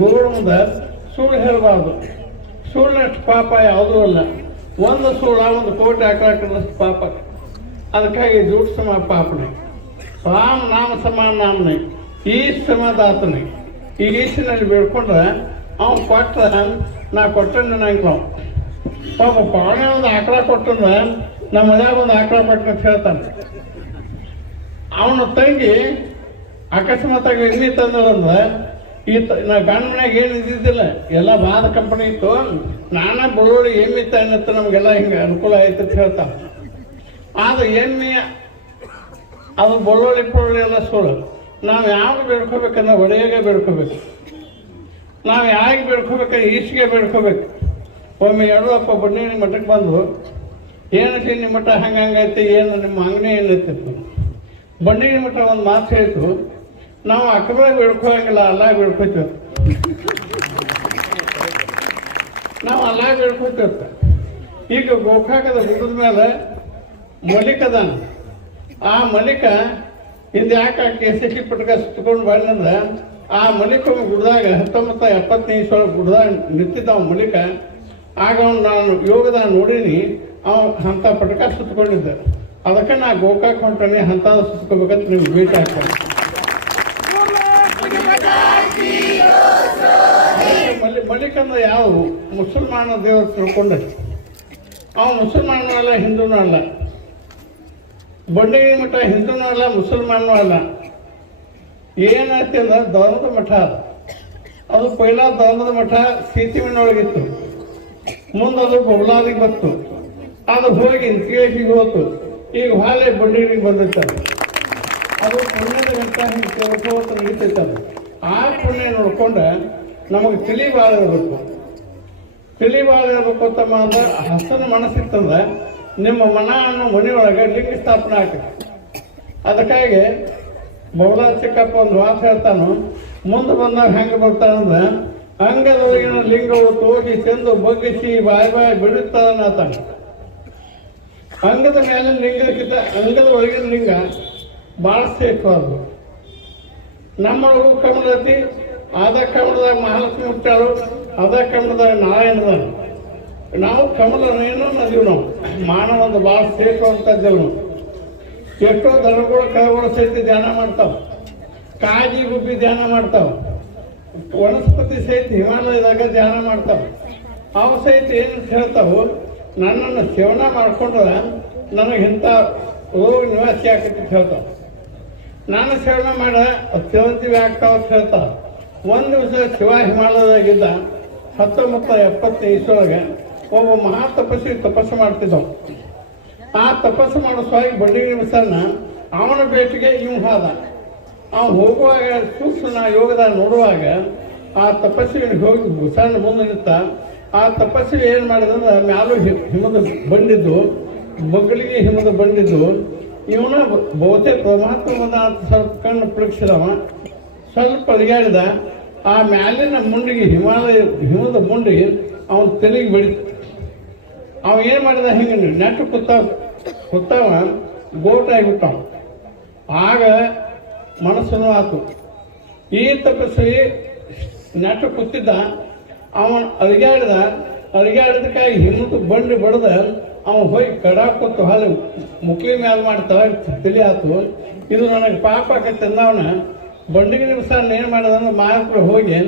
ಗುರುಗಳ ಮುಂದೆ ಸುಳ್ಳು ಹೇಳಬಾರ್ದು. ಸುಳ್ಳಿನಷ್ಟು ಪಾಪ ಯಾವುದೂ ಅಲ್ಲ. ಒಂದು ಸುಳ್ಳ 1 ಕೋಟಿ ಹಾಕಲಾಕಿದಷ್ಟು ಪಾಪ. ಅದಕ್ಕಾಗಿ ಜೂಟ್ ಸಮ ಪಾಪನೆ, ರಾಮ ನಾಮ ಸಮಾನ ನಾಮನೆ, ಈಶ್ ಸಮಾದಾತನೆ. ಈ ಈಶಿನಲ್ಲಿ ಬೇಡ್ಕೊಂಡ್ರೆ ಅವ್ನು ಕೊಟ್ರೆ ನಾ ಕೊಟ್ಟಂಗೆ ನಂಗಿಲ್ಲ. ಪಾಪ ಪಾವನೆ ಒಂದು ಆಕಳ ಕೊಟ್ಟಂದ್ರೆ ನಮ್ಮ ಮನ್ಯಾಗ ಒಂದು ಆಕಳ ಕೊಟ್ಟಂತ ಹೇಳ್ತಾನೆ. ಅವನ ತಂಗಿ ಅಕಸ್ಮಾತಾಗಿ ಎಣ್ಣೆ ತಂದಳಂದ್ರೆ ನಾ ಗಂಡ ಮನ್ಯಾಗ ಏನು ಇದ್ದಿದ್ದಿಲ್ಲ, ಎಲ್ಲ ಬಾದ ಕಂಪನಿ ಇತ್ತು. ನಾನಾ ಬಳ್ಳೋಳಿ ಎಮ್ಮೆ ತಾಯಿನತ್ತ ನಮಗೆಲ್ಲ ಹಿಂಗೆ ಅನುಕೂಲ ಆಯ್ತು ಅಂತ ಹೇಳ್ತಾನೆ. ಆದ್ರೆ ಎಮ್ಮೆ ಅದು ಬಳ್ಳೋಳಿ ಪಳ್ಳೋಳಿ ಎಲ್ಲ ಸುಳ್ಳು. ನಾವು ಯಾವಾಗ ಬೇಡ್ಕೋಬೇಕಂದ್ರೆ ಒಡೆಯಾಗೆ ಬೇಡ್ಕೋಬೇಕು. ನಾವು ಯಾಕೆ ಬೇಡ್ಕೋಬೇಕಂದ್ರೆ ಈಸಿಗೆ ಬೇಡ್ಕೋಬೇಕು. ಒಮ್ಮೆ ಯಡಿಯೂರಪ್ಪ ಬನ್ನಿ ಮಠಕ್ಕೆ ಬಂದು ಏನಕ್ಕೆ ನಿಮ್ಮ ಮಠ ಹಂಗೈತಿ, ಏನು ನಿಮ್ಮ ಅಂಗಡಿ ಏನೈತಿತ್ತು. ಬಂಡಿಗೆ ಮಠ ಒಂದು ಮಾತು ಹೇಳ್ತು, ನಾವು ಅಕ್ರಮ ಬೇಡ್ಕೋಂಗಿಲ್ಲ, ಅಲ್ಲ ಬೇಡ್ಕೋತೀವಿ. ನಾವು ಅಲ್ಲ ಬೇಡ್ಕೋತೀವಿ. ಈಗ ಗೋಕಾಕದ ಗುಡ್ಡದ ಮೇಲೆ ಮಲಿಕದಾನ. ಆ ಮಲಿಕ ಹಿಂದೆ ಯಾಕೆ KCC ಪಟ್ಕ ಸುತ್ಕೊಂಡು ಬಂದಂದ್ರೆ ಆ ಮಲಿಕ ಗುಡ್ದಾಗ 1975 ಗುಡ್ದಾಗ ನಿಂತಿದ್ದ ಮಲಿಕ. ಆಗ ಅವ್ನು ನಾನು ಯೋಗದ ನೋಡೀನಿ, ಅವನು ಅಂಥ ಪಟ್ಕ ಸುತ್ಕೊಂಡಿದ್ದ. ಅದಕ್ಕೆ ನಾ ಗೋಕಾಕ್ ಹೊಂಟಾನೆ, ಅಂಥದ್ದು ಸುತ್ಕೋಬೇಕಂತ ನಿಮ್ಗೆ ಭೇಟಿ ಆಗ್ತಾನೆ. ಮಲಿಕಂದ್ರೆ ಯಾವ ಮುಸಲ್ಮಾನ ದೇವರು ತಿಳ್ಕೊಂಡೆ. ಅವ ಮುಸಲ್ಮಾನೂ ಅಲ್ಲ, ಹಿಂದೂನೂ ಅಲ್ಲ. ಬಂಡಗಿ ಮಠ ಹಿಂದೂನೂ ಅಲ್ಲ, ಮುಸಲ್ಮಾನೂ ಅಲ್ಲ. ಏನಾಯ್ತು ಅಂದ್ರೆ ಧರ್ಮದ ಮಠ ಅದು ಪೈಲಾ ಧರ್ಮದ ಮಠ ಸೀತಿಮಣ್ಣೊಳಗಿತ್ತು. ಮುಂದದು ಬಬಲಾದಿಗೆ ಬಂತು. ಅದು ಹೋಗಿ ಇಂತಿಗೇಶಿಗೆ ಹೋತು. ಈಗ ಹಾಲೆ ಬಂಡಿಗೆ ಬಂದಿರ್ತಾರೆ. ಅದು ಪುಣ್ಯದ ಗಂಟ ಹಿಂಗೆ ತಿಳ್ಕೋತ ನಡೀತೈತಲ್ಲ. ಆ ಪುಣ್ಯ ನೋಡ್ಕೊಂಡ್ರೆ ನಮಗೆ ತಿಳಿ ಭಾಳ ಇರಬೇಕು. ತಿಳಿ ಭಾಳ ಇರಬೇಕು ಅಂತಮ್ಮ ಅಂದ್ರೆ ಹಸನ ಮನಸ್ಸಿತ್ತಂದ್ರೆ ನಿಮ್ಮ ಮನ ಅನ್ನೋ ಮನೆಯೊಳಗೆ ಲಿಂಗ ಸ್ಥಾಪನೆ ಆಗ್ತದೆ. ಅದಕ್ಕಾಗಿ ಬೌಲ ಚಿಕ್ಕಪ್ಪ ಒಂದು ವಾಸ ಹೇಳ್ತಾನು, ಮುಂದೆ ಬಂದಾಗ ಹೆಂಗೆ ಬರ್ತಾನಂದ್ರೆ ಅಂಗದೊಳಗಿನ ಲಿಂಗವು ತೋಗಿ ಚೆಂದು ಬಗ್ಗಿಸಿ ಬಾಯಿ ಬಿಡುತ್ತಾನ. ಅಂಗದ ಮೇಲಿನ ಲಿಂಗಕ್ಕಿಂತ ಅಂಗದ ಒಳಗಿನ ಲಿಂಗ ಭಾಳ ಶ್ರೇಷ್ಠವಾದ್ರು. ನಮ್ಮೊಳಗೂ ಕಮಲತಿ, ಅದ ಕಮಲದಾಗ ಮಹಾಲಕ್ಷ್ಮಿ ಹುಟ್ಟಾಳು, ಅದ ಕಮಲದಾಗ ನಾರಾಯಣದ. ನಾವು ಕಮಲನೇನೋ ನದೀವಿ. ನಾವು ಮಾನವ ಒಂದು ಭಾಳ ಶ್ರೇಷ್ಠವಂತದ್ದೇವು. ಎಷ್ಟೋ ದನಗಳು ಕಳಗಳು ಸಹಿತ ಧ್ಯಾನ ಮಾಡ್ತಾವೆ, ಕಾಗಿ ಗುಬ್ಬಿ ಧ್ಯಾನ ಮಾಡ್ತಾವೆ, ವನಸ್ಪತಿ ಸಹಿತ ಹಿಮಾಲಯದಾಗ ಧ್ಯಾನ ಮಾಡ್ತಾವೆ. ಅವು ಸಹಿತ ಏನು ಹೇಳ್ತಾವು, ನನ್ನನ್ನು ಸೇವನೆ ಮಾಡ್ಕೊಂಡ್ರೆ ನನಗೆ ಇಂಥ ರೋಗ ನಿವಾಸಿ ಆಕೈತಿ ಅಂತ ಹೇಳ್ತಾವೆ. ನಾನು ಸೇವನೆ ಮಾಡ ಅತ್ಯವಂತಿವಿ ಆಗ್ತಾವ ಅಂತ ಹೇಳ್ತಾವೆ. ಒಂದು ದಿವಸ ಶಿವ ಹಿಮಾಲಯದಾಗಿದ್ದ 1975 ಇಸ್ವಿಯೊಳಗೆ ಒಬ್ಬ ಮಹಾ ತಪಸ್ಸು ಮಾಡ್ತಿದ್ದವ. ಆ ತಪಸ್ಸು ಮಾಡೋ ಸಲುವಾಗಿ ಬಂಡಿಗೆ ಬಸವಣ್ಣ ಅವನ ಭೇಟಿಗೆ ಇವ್ ಹೋದ. ಅವನು ಹೋಗುವಾಗ ಸೂಕ್ಷ್ಮ ಯೋಗದ ನೋಡುವಾಗ ಆ ತಪಸ್ಸಿಗೆ ಹೋಗಿ ಬಸವಣ್ಣ ಮುಂದೆ ನಿಂತ. ಆ ತಪಸ್ಸಿಗೆ ಏನು ಮಾಡಿದ್ರೆ ಮ್ಯಾಲೂ ಹಿಮದ ಬಂದಿದ್ದು, ಮಗ್ಗಲಿಗೆ ಹಿಮದ ಬಂದಿದ್ದು. ಇವನ ಬಹುತೇಕ ಪರಮಾತ್ಮದ ಸ್ವಲ್ಪ ಕಣ್ಣು ಪರೀಕ್ಷಿದವ, ಸ್ವಲ್ಪ ಅಡಿಗಾಡಿದ. ಆ ಮ್ಯಾಲಿನ ಮುಂಡಿಗೆ ಹಿಮದ ಮುಂಡಿಗೆ ಅವನ ತಲೆಗೆ ಬೆಳೀತು. ಅವ ಏನು ಮಾಡಿದ, ಹಿಂಗೆ ನೆಟ್ಟು ಕುತ್ತಾವ ಗೋಟಾಗಿಬಿಟ್ಟಾವ. ಆಗ ಮನಸ್ಸನ್ನು ಆತು. ಈ ತಪಸ್ವಿ ನೆಟ್ಟು ಕೂತಿದ್ದ, ಅವನು ಅರಿಗಾಡಿದಕ್ಕಾಗಿ ಹಿಮ್ಮತ್ತು ಬಂಡಿ ಬಡ್ದ ಅವನು ಹೋಗಿ ಕಡ ಕೂತು ಹಾಲು ಮುಕ್ಲಿ ಮ್ಯಾಲ ಮಾಡ್ತಾವ ತಲೆ ಆತು. ಇದು ನನಗೆ ಪಾಪ ಆಕತ್ತೆ ಅಂದವನ ಬಂಡಿಗೆ ದಿವಸ ಏನು ಮಾಡೋದಂದ್ರೆ ಮಾಯಕರು ಹೋಗಿ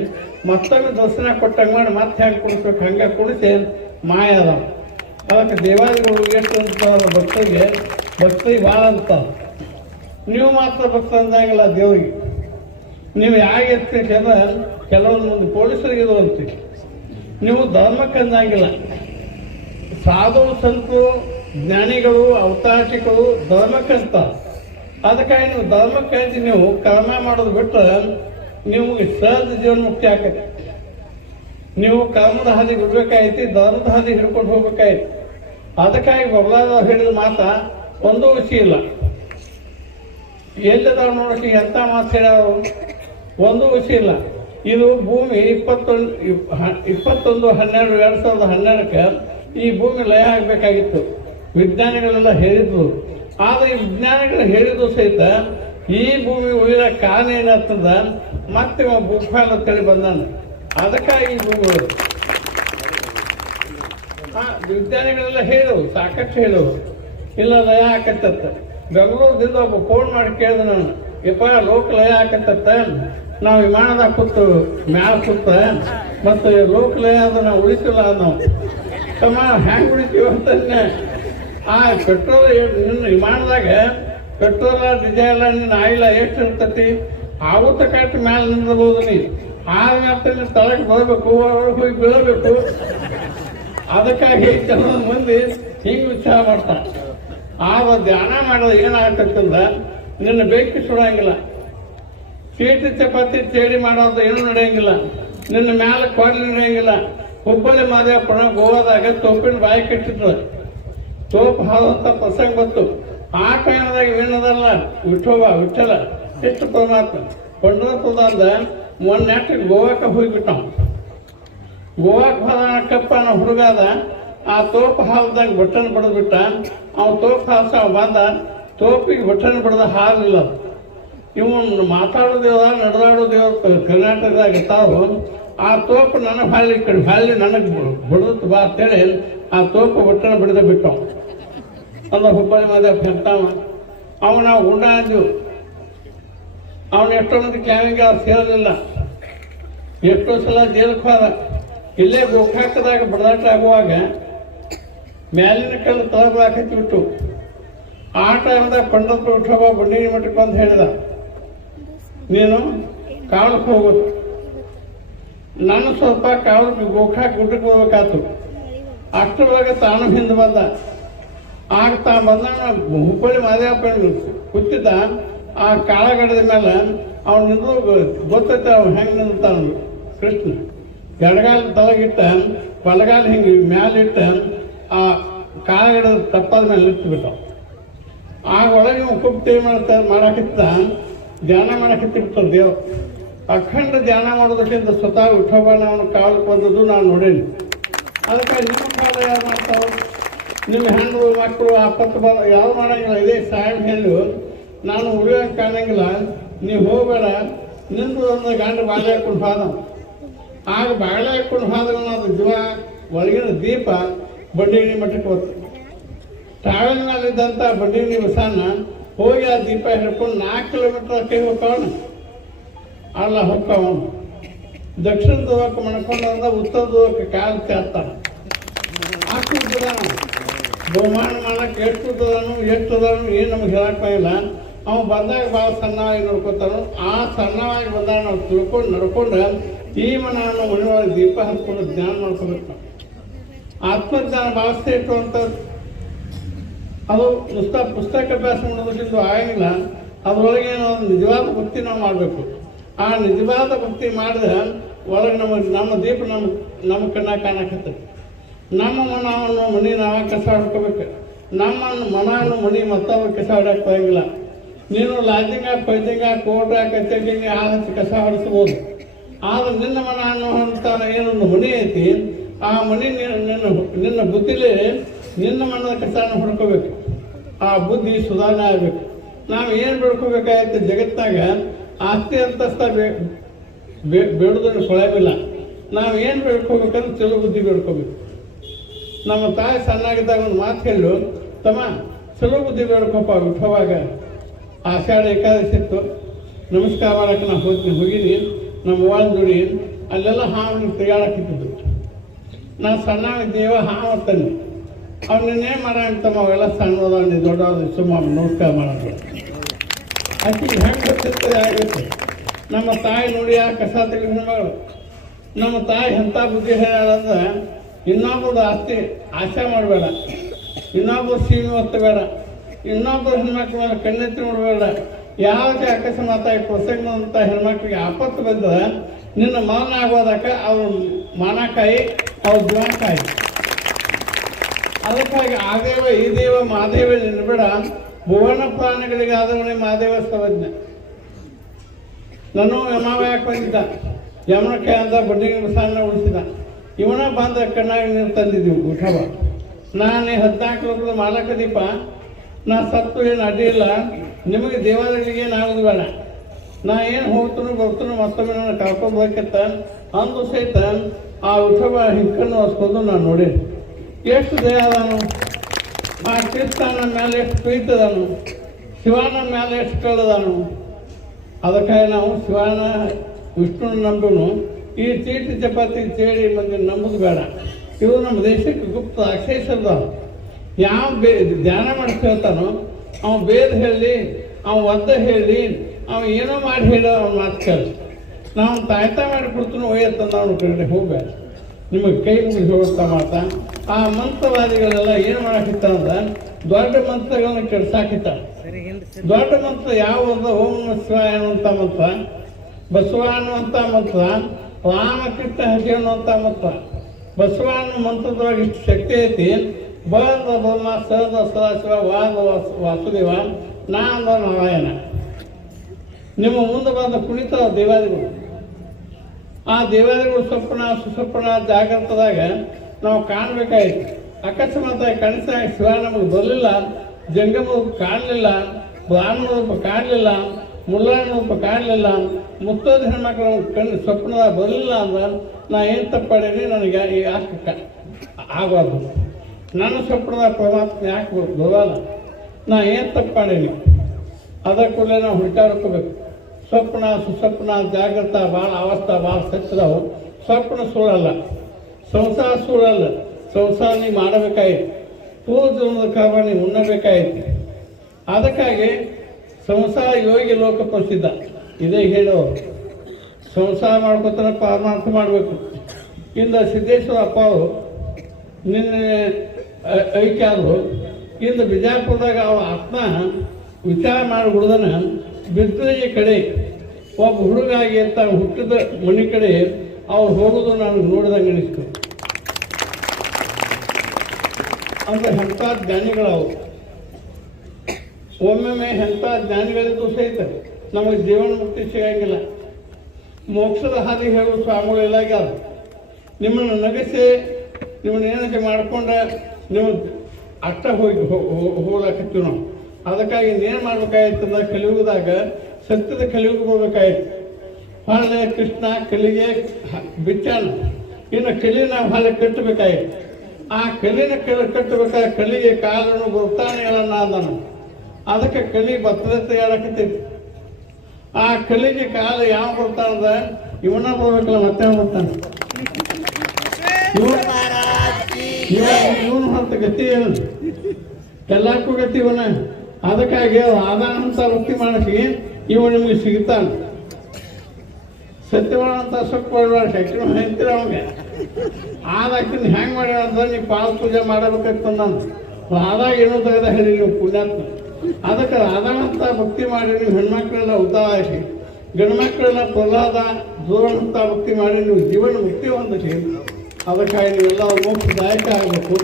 ಮತ್ತೊಮ್ಮೆ ದರ್ಶನ ಕೊಟ್ಟಂಗೆ ಮಾಡಿ ಮತ್ತೆ ಹೆಂಗೆ ಕುಡಿಸ್ಬೇಕು ಹಂಗೆ ಕುಡಿಸಿ ಮಾಯ ಅದಾವ. ಅದಕ್ಕೆ ದೇವಾದಿಗಳು ಎಷ್ಟು ಅಂತ ಭಕ್ತರಿಗೆ ಭಕ್ತಿ ಭಾಳ ಅಂತ. ನೀವು ಮಾತ್ರ ಭಕ್ತ ಅಂದಾಗಿಲ್ಲ ದೇವರಿಗೆ. ನೀವು ಯಾಕೆ ಎತ್ತೀರಿ ಅಂದ್ರೆ ಕೆಲವೊಂದು ಮುಂದೆ ಪೊಲೀಸರಿಗೆ ಇದು ಅಂತೀರಿ. ನೀವು ಧರ್ಮಕ್ಕೆ ಅಂದಾಗಿಲ್ಲ. ಸಾಧು ಸಂತರು ಜ್ಞಾನಿಗಳು ಅವತಾಚಿಗಳು ಧರ್ಮಕ್ಕಂತ. ಅದಕ್ಕಾಗಿ ನೀವು ಧರ್ಮಕ್ಕಾಗಿ ನೀವು ಕರ್ಮ ಮಾಡೋದು ಬಿಟ್ಟರೆ ನಿಮಗೆ ಸಹಜ ಜೀವನ ಮುಕ್ತಿ ಆಕೈತಿ. ನೀವು ಕರ್ಮದ ಹಾದಿ ಬಿಡ್ಬೇಕಾಯ್ತಿ, ಧರ್ಮದ ಹಾದಿ ಹಿಡ್ಕೊಂಡು ಹೋಗ್ಬೇಕಾಯ್ತು. ಅದಕ್ಕಾಗಿ ಬಬಲಾದ ಹೇಳಿದ ಮಾತ ಒಂದೂ ವಿಷಯ ಇಲ್ಲ. ಎಲ್ಲಿದಾವ ನೋಡೋಕೆ ಎಂಥ ಮಾತು ಹೇಳ್ಯಾರು, ಒಂದೂ ವಿಷಯ ಇಲ್ಲ. ಇದು ಭೂಮಿ 21/12/2012 ಈ ಭೂಮಿ ಲಯ ಆಗಬೇಕಾಗಿತ್ತು. ವಿಜ್ಞಾನಿಗಳೆಲ್ಲ ಹೇಳಿದ್ರು. ಆದರೆ ಈ ವಿಜ್ಞಾನಿಗಳು ಹೇಳಿದ್ರು ಸಹಿತ ಈ ಭೂಮಿ ಉಳಿದ ಕಾರಣ ಏನಾಗ್ತದ, ಮತ್ತೆ ಭೂಪಾಲ ಅಂತೇಳಿ ಬಂದಾನ. ಅದಕ್ಕಾಗಿ ಈ ಭೂಮಿ ವಿಜ್ಞಾನಿಗಳೆಲ್ಲ ಹೇಳೋರು, ಸಾಕಷ್ಟು ಹೇಳೋರು ಇಲ್ಲ ಲಯ ಆಕತ್ತತ್ತ. ಬೆಂಗಳೂರದಿಂದ ಒಬ್ಬ ಫೋನ್ ಮಾಡಿ ಕೇಳಿದೆ ನಾನು, ಯಪ್ಪ ಲೋಕ ಲಯ ಆಕತ್ತತ್ತ, ನಾವು ವಿಮಾನದಾಗ ಕೂತು ಮ್ಯಾಲ ಕೂತ ಮತ್ತು ಲೋಕ ಲಯ ಅಂದ್ರೆ ನಾವು ಉಳಿತಿಲ್ಲ ನಾವು ತಮ್ಮ ಹ್ಯಾಂಗೆ ಉಳಿತೀವಿ ಅಂತಂದೆ. ಆ ಪೆಟ್ರೋಲ್ ನಿನ್ನ ವಿಮಾನದಾಗ ಪೆಟ್ರೋಲ ಡೀಸೆಲ್ ನಿನ್ನ ಆಯಿಲ ಎಷ್ಟು ಇರ್ತತಿ ಆಗುತ್ತ ಕಟ್ಟು ಮ್ಯಾಲೆ ನಿಂದಿರ್ಬೋದು. ನೀ ಆದ್ಮೇಲೆ ತಳಕ್ಕೆ ಬರಬೇಕು, ಒಳಗೆ ಹೋಗಿ ಬೀಳಬೇಕು. ಅದಕ್ಕಾಗಿ ಕೆಲವೊಂದು ಮಂದಿ ಹಿಂಗೆ ಉತ್ಸಾಹ ಮಾಡ್ತಾರೆ. ಆಗ ಧ್ಯಾನ ಮಾಡೋದು ಏನಾಗತ್ತಂದ ನಿನ್ನ ಬೇಕಿ ಸುಡಂಗಿಲ್ಲ, ಚೀಟಿ ಚಪಾತಿ ಚೇಡಿ ಮಾಡೋದು ಏನೂ ನಡೆಯಂಗಿಲ್ಲ, ನಿನ್ನ ಮ್ಯಾಲೆ ಕೊಡ್ಲಿ ನಡೆಯಂಗಿಲ್ಲ. ಹುಬ್ಬಳ್ಳಿ ಮಾದೇವಪ್ಪನ ಗೋವಾದಾಗ ತೋಪಿನ ಬಾಯಿ ಕಟ್ಟಿದ್ರು, ತೋಪು ಹಾದಂಥ ಪ್ರಸಂಗ ಬಂತು. ಆ ಕಾರಣದಾಗ ಏನದಲ್ಲ ವಿಠಲ ಎಷ್ಟು ಪರಮಾತ್ಮ ಪಂಡರಪುರದಿಂದ ಮೊನ್ನೆಟ್ಟಿಗೆ ಗೋವಾಕ್ಕೆ ಹೋಗಿಬಿಟ್ಟಾವ. ಗೋವಾಕ್ಕೆ ಹೋದ ಅಕ್ಕಪ್ಪ ನಾವು ಹುಡುಗಾದ ಆ ತೋಪು ಹಾಲ್ದಾಗ ಬಟನ್ ಬಡ್ದ್ಬಿಟ್ಟ. ಅವ್ನು ತೋಪು ಹಾಲ್ಸ ಬಂದ, ತೋಪಿಗೆ ಬಟನ್ ಬಡ್ದ ಹಾಲಿಲ್ಲ. ಇವನು ಮಾತಾಡೋದೇವ ನಡೆದಾಡೋದೇವ ಕರ್ನಾಟಕದಾಗ ತಾವು ಆ ತೋಪು ನನಗೆ ಹಾಲಿ ಈ ಕಡೆ ಹಾಲಿ ನನಗೆ ಬಡ್ದತ್ತು ಬಾ ಅಂತೇಳಿ ಆ ತೋಪು ಬಟನ್ ಬಡ್ದ ಬಿಟ್ಟವ. ಅಲ್ಲ ಹುಬ್ಬಳ್ಳಿ ಮಾದೇವ ಹೆಂತಾವ ಅವ ನಾವು ಗುಂಡ ಅಂದೆವು. ಅವನು ಎಷ್ಟೋ ಮಂದಿ ಕ್ಯಾಮಿಗೆ ಅವ್ರು ಸೇರಲಿಲ್ಲ, ಎಷ್ಟೋ ಸಲ ಜೈಲಕ್ಕೆ ಹೋದ. ಇಲ್ಲೇ ಗೋಕಾಕದಾಗ ಬಡದಾಟ ಆಗುವಾಗ ಮ್ಯಾಲಿನ ಕಲ್ಲು ತಳಬಾಕತ್ತಿ ಬಿಟ್ಟು ಆ ಟೈಮ್ದಾಗ ಪಂಡರಪುರ ವಿಠೋಬ ಬಂಡಿಗೆ ಮಠಕ್ಕೆ ಬಂದು ಹೇಳಿದ, ನೀನು ಕಾವಲಕ್ಕೆ ಹೋಗೋದು. ನಾನು ಸ್ವಲ್ಪ ಕಾವಲಕ್ಕೆ ಗೋಕಾಕ್ ಗುಡ್ಡಕ್ಕೆ ಹೋಗ್ಬೇಕಾಯ್ತು. ಅಷ್ಟರೊಳಗೆ ತಾನು ಹಿಂದೆ ಬಂದ. ಆಗ ತಾ ಬಂದಾಗ ಹುಬ್ಬಳ್ಳಿ ಮಾದೇವಪ್ಪ ಕೂತಿದ್ದ. ಆ ಕಾಳಗಡದ ಮೇಲೆ ಅವ್ನು ನಿಂದು ಗೊತ್ತೈತೆ ಅವ್ನು ಹೆಂಗೆ ನಿಂತಾನ ಕೃಷ್ಣ. ಎಡಗಾಲ ತಳಗಿಟ್ಟ, ಬಲಗಾಲ ಹಿಂಗೆ ಮ್ಯಾಲಿಟ್ಟ ಆ ಕಾಳಗಡದ ತಪ್ಪದ ಮೇಲೆ ನಿಂತುಬಿಟ್ಟ. ಆಗ ಒಳಗೆ ಕುಪ್ತಿ ಮಾಡಾಕಿತ್ತ ಧ್ಯಾನ ಮಾಡಾಕಿತ್ತಿಬಿಡ್ತಾರೆ ದೇವ್ರು. ಅಖಂಡ ಧ್ಯಾನ ಮಾಡೋದಕ್ಕಿಂತ ಸ್ವತಃ ವಿಠೋಬನ ಅವನು ಕಾಲಕ್ಕೆ ಬಂದದ್ದು ನಾನು ನೋಡೇನಿ. ಅದಕ್ಕೆ ನಿಮ್ಮ ಕಾಲ ಯಾರು ಮಾಡ್ತಾವೆ? ನಿಮ್ಮ ಹೆಣ್ಣು ಮಕ್ಕಳು ಆಪತ್ತು ಯಾವ್ದು ಮಾಡಂಗಿಲ್ಲ. ಇದೇ ಸಾಯಂ ಹೇಳು ನಾನು ಉಳಿಯೋಕೆ ಕಾಣಂಗಿಲ್ಲ, ನೀವು ಹೋಗಬೇಡ, ನಿಂದು ಒಂದು ಗಂಡ ಬಾಳೆ ಹಾಕೊಂಡು ಹೋದ. ಆಗ ಬಾಳೆ ಹಾಕೊಂಡು ಹೋದಾಗ ಅದು ಜೀವ ಒಳಗಿನ ದೀಪ ಬಂಡಿಗಿಣಿ ಮಠಕ್ಕೆ ಹೋಗ್ತು. ಟ್ರಾವೆಲ್ ಮೇಲಿದ್ದಂಥ ಬಂಡಿಗಿಣಿ ಬಸವಣ್ಣ ಹೋಗಿ ಆ ದೀಪ ಹಿಡ್ಕೊಂಡು 4 ಕಿಲೋಮೀಟರ್ ಅಷ್ಟೇ ಹೋಗ್ತಾವಣ. ಅಲ್ಲ ಹೋಗ್ತಾವನು ದಕ್ಷಿಣ ಧ್ರುವಕ್ಕೆ ಮಣ್ಕೊಂಡ ಉತ್ತರ ಧ್ರುವಕ್ಕೆ ಕಾಲು ಚಾರ್ತಾನೆ. ಅಷ್ಟು ಬ್ರಹ್ಮಾಂಡ ಮಾಡಕ್ಕೆ ಎಷ್ಟು ಅದಾನು ಏನು ನಮಗೆ ಹೇಳಕ್ಕಾಗಿಲ್ಲ. ಅವ್ನು ಬಂದಾಗ ಭಾಳ ಸಣ್ಣವಾಗಿ ನೋಡ್ಕೊತಾನು. ಆ ಸಣ್ಣವಾಗಿ ಬಂದಾಗ ನಾವು ತಿಳ್ಕೊಂಡು ನಡ್ಕೊಂಡು ಈ ನಾನು ಮನೆಯೊಳಗೆ ದೀಪ ಹಚ್ಕೊಂಡು ಜ್ಞಾನ ಮಾಡ್ಕೋಬೇಕು. ನಾವು ಆತ್ಮಜ್ಞಾನ ಭಾಳ ಶ್ರೇಷ್ಠ ಅಂತ ಅದು ಪುಸ್ತಕ ಅಭ್ಯಾಸ ಮಾಡೋದಕ್ಕಿಂತ ಆಗಿಲ್ಲ. ಅದರೊಳಗೆ ನಾವು ನಿಜವಾದ ಭಕ್ತಿ ನಾವು ಮಾಡಬೇಕು. ಆ ನಿಜವಾದ ಭಕ್ತಿ ಮಾಡಿದ್ರೆ ಒಳಗೆ ನಮ್ಮ ದೀಪ ನಮ್ಮ ಕಣ್ಣ ಕಾಣಕತ್ತೆ. ನಮ್ಮ ಮನವನ್ನು ಮನೆ ನಾವೇ ಕಸ ಹೊಡ್ಕೋಬೇಕು. ನಮ್ಮ ಮನವನ್ನು ಮನೆ ಮತ್ತೊಬ್ಬರು ಕಸ ಹೊಡಕ್ಕಾಗಿಲ್ಲ. ನೀನು ಲಾಜಿಂಗ ಪೈಜಿಂಗ ಕೋಟ ಕಚೇರಿಗೆ ಹಚ್ಚಿ ಕಸ ಹೊಡಿಸ್ಬೋದು. ಆದ್ರೆ ನಿನ್ನ ಮನ ಅನ್ನುವಂಥ ಏನೊಂದು ಮನೆ ಐತಿ, ಆ ಮನೆ ನಿನ್ನ ಬುದ್ಧಿಲಿ ನಿನ್ನ ಮನದ ಕಸನ ಹೊಡ್ಕೋಬೇಕು. ಆ ಬುದ್ಧಿ ಸುಧಾರಣೆ ಆಗಬೇಕು. ನಾವು ಏನು ಬೆಳ್ಕೋಬೇಕಾಗತ್ತೆ ಜಗತ್ತಾಗ ಆಸ್ತಿ ಅಂತಸ್ತ ಬೇಡೋದನ್ನು ಕೊಳೆಬಿಲ್ಲ. ನಾವು ಏನು ಬೆಳ್ಕೋಬೇಕಂದ್ರೆ ಚಲೋ ಬುದ್ಧಿ ಬೆಳ್ಕೋಬೇಕು. ನಮ್ಮ ತಾಯಿ ಸಣ್ಣಾಗಿದ್ದಾಗ ಒಂದು ಮಾತು ಹೇಳು, ತಮ್ಮ ಚಲೋ ಬುದ್ಧಿ ಬೆಳ್ಕೊಪ್ಪ. ವಿಠವಾಗ ಆಷಾಢ ಏಕಾದಶಿ ಇತ್ತು, ನಮಸ್ಕಾರ ಮಾಡಕ್ಕೆ ನಾವು ಹೋಗಿನಿ. ನಮ್ಮ ವಾಲ್ ದುಡಿ ಅಲ್ಲೆಲ್ಲ ಹಾವು ತಿರುಗಾಡಕ್ಕಿದ್ದು. ನಾನು ಸಣ್ಣಾಗಿದ್ದೇವ ಹಾವು ತಂದು ಅವನ್ನೇನು ಮಾಡಂತಮ್ಮ ಅವೆಲ್ಲ ಸಣ್ಣದ ದೊಡ್ಡದು ಸುಮ್ಮ ನಮಸ್ಕಾರ ಮಾಡೋದು. ಆಕೆಗೆ ಹೆಂಗೆ ಗೊತ್ತಿರ್ತದೆ ಆಗುತ್ತೆ. ನಮ್ಮ ತಾಯಿ ನೋಡಿ ಆ ಕಸ ತೆಗೆದು ಹೆಣ್ಮಗಳು. ನಮ್ಮ ತಾಯಿ ಎಂಥ ಬುದ್ಧಿ ಹೇಳಂದ್ರೆ ಇನ್ನೊಬ್ಬರು ಆಸ್ತಿ ಆಶೆ ಮಾಡಬೇಡ, ಇನ್ನೊಬ್ಬರು ಸೀಮೆ ಒತ್ತಬೇಡ, ಇನ್ನೊಬ್ಬರು ಹೆಣ್ಮಕ್ಳ ಮೇಲೆ ಕಣ್ಣೆತ್ತಿ ನೋಡಬೇಡ. ಯಾವುದೇ ಅಕಸ್ಮಾತ್ ಪ್ರಸಂಗದಂಥ ಹೆಣ್ಮಕ್ಳಿಗೆ ಆಪತ್ತು ಬಂದ ನಿನ್ನ ಮರಣ ಆಗೋದಕ್ಕ ಅವ್ರ ಮಾನಕಾಯಿ ಅವ್ರ ಜೀವನಕಾಯಿ. ಅದಕ್ಕಾಗಿ ಆ ದೇವ ಈ ದೇವ ಮಹಾದೇವ ನಿಲ್ಬೇಡ. ಭುವನ ಪ್ರಾಣಿಗಳಿಗೆ ಆದವನೇ ಮಹಾದೇವ ಸರ್ವಜ್ಞ. ನಾನು ಯಮಾವ ಯಾಕೆ ಬಂದಿದ್ದ, ಯಮನಕಾಯಿ ಅಂತ ಬಡ್ಡಿಗೆ ಸಣ್ಣ ಉಳಿಸಿದ. ಇವನ ಬಂದ ಕಣ್ಣಾಗಿ ನೀರು ತಂದಿದ್ದೀವಿ ಊಟವ. ನಾನು 14 ರೂಪಾಯಿ ಮಾಲಕ ದೀಪ. ನಾ ಸತ್ತು ಏನು ಅಡ್ಡಿ ಇಲ್ಲ. ನಿಮಗೆ ದೇವಾಲಯಗಳಿಗೆ ಆಗೋದು ಬೇಡ. ನಾ ಏನು ಹೋಗ್ತಾನೋ ಬರ್ತಾನೋ ಮತ್ತೊಮ್ಮೆ ನನ್ನ ಕರ್ಕೊಂಡ್ಬೇಕತ್ತ ಅಂದು ಸಹಿತ ಆ ಊಟವ ಹಿಂಕನ್ನು ಹೊಸ್ಕೊಂಡು ನಾನು ನೋಡಿ ಎಷ್ಟು ದಯಾದಾನು. ಆ ಕೃಷ್ಣ ನನ್ನ ಮೇಲೆ ಎಷ್ಟು ಪ್ರೀತದಾನು, ಶಿವನ ಮೇಲೆ ಎಷ್ಟು ಕಳೆದಾನು. ಅದಕ್ಕಾಗಿ ನಾವು ಶಿವನ ವಿಷ್ಣುನ ನಂಬಿನು. ಈ ಚೀಟಿ ಚಪಾತಿ ಚೇಡಿ ಮಂದಿ ನಂಬುದು ಬೇಡ. ಇವು ನಮ್ಮ ದೇಶಕ್ಕೆ ಗುಪ್ತ ಅಕ್ಷೇಷದ. ಯಾವ ಧ್ಯಾನ ಮಾಡಿಸ್ಕೊಳ್ತಾನೋ ಅವ ಬೇದ ಹೇಳಿ, ಅವ ಒದ್ದ ಹೇಳಿ, ಅವ ಏನೋ ಮಾಡಿ ಹೇಳೋ ಅವ್ನ ಮಾತು ಕೇಳಿ. ನಾವು ತಾಯ್ತಾ ಮಾಡಿಕೊಡ್ತಾನೋ ಒಯ್ಯತ್ತಂದ ಅವ್ನ ಕಡೆ ಹೋಗ್ಬೇಡ. ನಿಮಗೆ ಕೈ ಮುಗಿದು ಹೋಗ್ತಾ ಮಾತಾ. ಆ ಮಂತ್ರವಾದಿಗಳೆಲ್ಲ ಏನು ಮಾಡಾಕಿತ್ತಾರಂದ್ರೆ ದೊಡ್ಡ ಮಂತ್ರಗಳನ್ನ ಕೆಡ್ಸಾಕಿತ್ತ. ದೊಡ್ಡ ಮಂತ್ರ ಯಾವ ಓಂ ನಮಃ ಶಿವಾಯ ಅನ್ನುವಂಥ ಮಂತ್ರ, ಬಸವ ಅನ್ನುವಂಥ ಮಂತ್ರ, ರಾಮಕೃಷ್ಣ ಹಸಿ ಅನ್ನುವಂಥ ಮಂತ್ರ. ಬಸವ ಅನ್ನೋ ಮಂತ್ರದೊಳಗೆ ಇಷ್ಟು ಶಕ್ತಿ ಐತಿ. ಬದ ಬ್ರಹ್ಮ ಸದ ಸದಾಶಿವ ವಾದ ವಾಸುದೇವ ನಾ ಅಂದ ನಾರಾಯಣ. ನಿಮ್ಮ ಮುಂದೆ ಬಂದ ಕುಣಿತ ದೇವಾದಿಗಳು. ಆ ದೇವಾಲಯಗಳು ಸ್ವಪ್ನ ಸುಸ್ವಪ್ನ ಜಾಗೃತದಾಗ ನಾವು ಕಾಣಬೇಕಾಯ್ತು. ಅಕಸ್ಮಾತ್ ಕನಸಾಗಿ ಶಿವ ನಮಗೆ ಬರಲಿಲ್ಲ, ಜಂಗಮ ರೂಪ ಕಾಣಲಿಲ್ಲ, ಬ್ರಾಹ್ಮಣ ರೂಪ ಕಾಣಲಿಲ್ಲ, ಮುಳ್ಳಾಣ ರೂಪ ಕಾಣಲಿಲ್ಲ, ಮುತ್ತೋದ ಹೆಣ್ಮಕ್ಳು ಕಣ್ಣು ಸ್ವಪ್ನದಾಗ ಬರಲಿಲ್ಲ ಅಂದ್ರೆ ನಾ ಏನು ತಪ್ಪಾಡೀನಿ, ನನಗೆ ಯಾಕೆ ಆಗೋದು. ನನ್ನ ಸ್ವಪ್ನದ ಪರಮಾತ್ಮ ಯಾಕೆ ಬರೋಲ್ಲ, ನಾ ಏನು ತಪ್ಪಾಡೀನಿ. ಅದಕ್ಕೂಡಲೇ ನಾವು ಹುಡುಕಾಡ್ಕೋಬೇಕು. ಸ್ವಪ್ನ ಸುಸ್ವಪ್ನ ಜಾಗೃತ ಭಾಳ ಅವಸ್ಥಾ ಭಾಳ ಸತ್ಯದವು. ಸ್ವಪ್ನ ಸುಳ್ಳಲ್ಲ, ಸಂಸಾರ ಸುಳ್ಳಲ್ಲ. ಸಂಸಾರ ನೀವು ಮಾಡಬೇಕಾಯ್ತು, ಪೂರ್ವಜನ್ಮದ ಕರ್ಮ ನೀವು ಉಣ್ಣಬೇಕಾಯ್ತು. ಅದಕ್ಕಾಗಿ ಸಂಸಾರ ಯೋಗಿ ಲೋಕ ಪ್ರಸಿದ್ಧ. ಇದೇ ಹೇಳೋರು ಸಂಸಾರ ಮಾಡ್ಕೊತಾನೆ ಪರಮಾರ್ಥ ಮಾಡಬೇಕು. ಇಂದ ಸಿದ್ದೇಶ್ವರ ಅಪ್ಪ ಅವರು ನಿನ್ನೆ ಐಕ್ಯ ಆದರು. ಇಂದು ಬಿಜಾಪುರದಾಗ ಅವ ಆತ್ಮ ವಿಚಾರ ಮಾಡಿ ಹುಡುದನ ಬಿದ್ದರಿಗೆ ಕಡೆ ಒಬ್ಬ ಹುಡುಗಾಗಿ ಅಂತ ಹುಟ್ಟಿದ ಮನೆ ಕಡೆ ಅವ್ರು ಹೋಗೋದು ನನಗೆ ನೋಡಿದಂಗೆ ಅನಿಸ್ತು. ಅಂದರೆ ಎಂಥ ಜ್ಞಾನಿಗಳವು. ಒಮ್ಮೊಮ್ಮೆ ಎಂಥ ಜ್ಞಾನಿಗಳಿದ್ದು ಸಹಿತ ನಮಗೆ ಜೀವನ ಮುಕ್ತಿ ಸಿಗಂಗಿಲ್ಲ. ಮೋಕ್ಷದ ಹಾದಿ ಹೇಳುವ ಸ್ವಾಮಿಗಳೆಲ್ಲ ನಿಮ್ಮನ್ನು ನಗಿಸಿ ನಿಮ್ಮನ್ನು ಏನಕ್ಕೆ ಮಾಡ್ಕೊಂಡ್ರೆ ನೀವು ಅಷ್ಟ ಹೋಗ್ಲಾಕತ್ತೀವಿ ನಾವು. ಅದಕ್ಕಾಗಿ ಇನ್ನೇನು ಮಾಡ್ಬೇಕಾಯ್ತಂದ್ರೆ ಕಲಿಯುಗದಾಗ ಸತ್ಯದ ಕಲಿಯುಗ ಹೋಗ್ಬೇಕಾಯ್ತು. ಹೊಳೆ ಕೃಷ್ಣ ಕಲಿಗೆ ಬಿಚ್ಚಾನ, ಇನ್ನು ಕಲಿನ ಹೊಳೆ ಕಟ್ಟಬೇಕಾಯ್ತು. ಆ ಕಲಿನ ಕಟ್ಟಬೇಕಾದ್ರೆ ಕಲಿಗೆ ಕಾಲನು ಬರ್ತಾನೆ ಹೇಳೋಣ ಅಂದನು. ಅದಕ್ಕೆ ಕಲಿ ಬತ್ತದತ್ತೆ ಹೇಳಕತ್ತೈತಿ. ಆ ಕಲಿಗೆ ಕಾಲ ಯಾವ ಬರ್ತಾನಂದ್ರೆ ಇವನ ಬರ್ಬೇಕಲ್ಲ, ಮತ್ತೆ ಬರ್ತಾನೆ. ಇವನು ಹೊರತು ಗತಿ ಏನು, ಎಲ್ಲಕ್ಕೂ ಗತಿ ಇವನ. ಅದಕ್ಕಾಗಿ ಆದ ಅಂತ ಭಕ್ತಿ ಮಾಡಿಸಿ ಇವ ನಿಮಗೆ ಸಿಗ್ತಾನೆ. ಸತ್ಯವಾದ ಅಂತ ಸುಖ ಶಕ್ತಿ ಹೇಳ್ತೀರ ಅವಂಗೆ ಆದಾಕಿನ ಹೆಂಗೆ ಮಾಡ್ಯಾರ ಅಂತ ನೀವು ಪಾದ ಪೂಜೆ ಮಾಡಬೇಕಾಗ್ತದೆ ನಾನು ಆದಾಗ ಏನೋ ತೆಗೆದ ಹೇಳಿ ನೀವು ಪುಣ್ಯಾತ್ಮ. ಅದಕ್ಕೆ ಆದಂತ ಭಕ್ತಿ ಮಾಡಿ ನೀವು ಹೆಣ್ಮಕ್ಳೆಲ್ಲ ಉದ್ಧಾರ ಆಗಿ ಗಂಡ್ಮಕ್ಳೆಲ್ಲ ಪ್ರಹ್ಲಾದ ದೂರಂತ ಭಕ್ತಿ ಮಾಡಿ ನೀವು ಜೀವನ ಮುಕ್ತಿ ಹೊಂದಿಸಿ. ಅದಕ್ಕಾಗಿ ನೀವೆಲ್ಲ ಮೋಕ್ಷದಾಯಕ ಆಗಬೇಕು.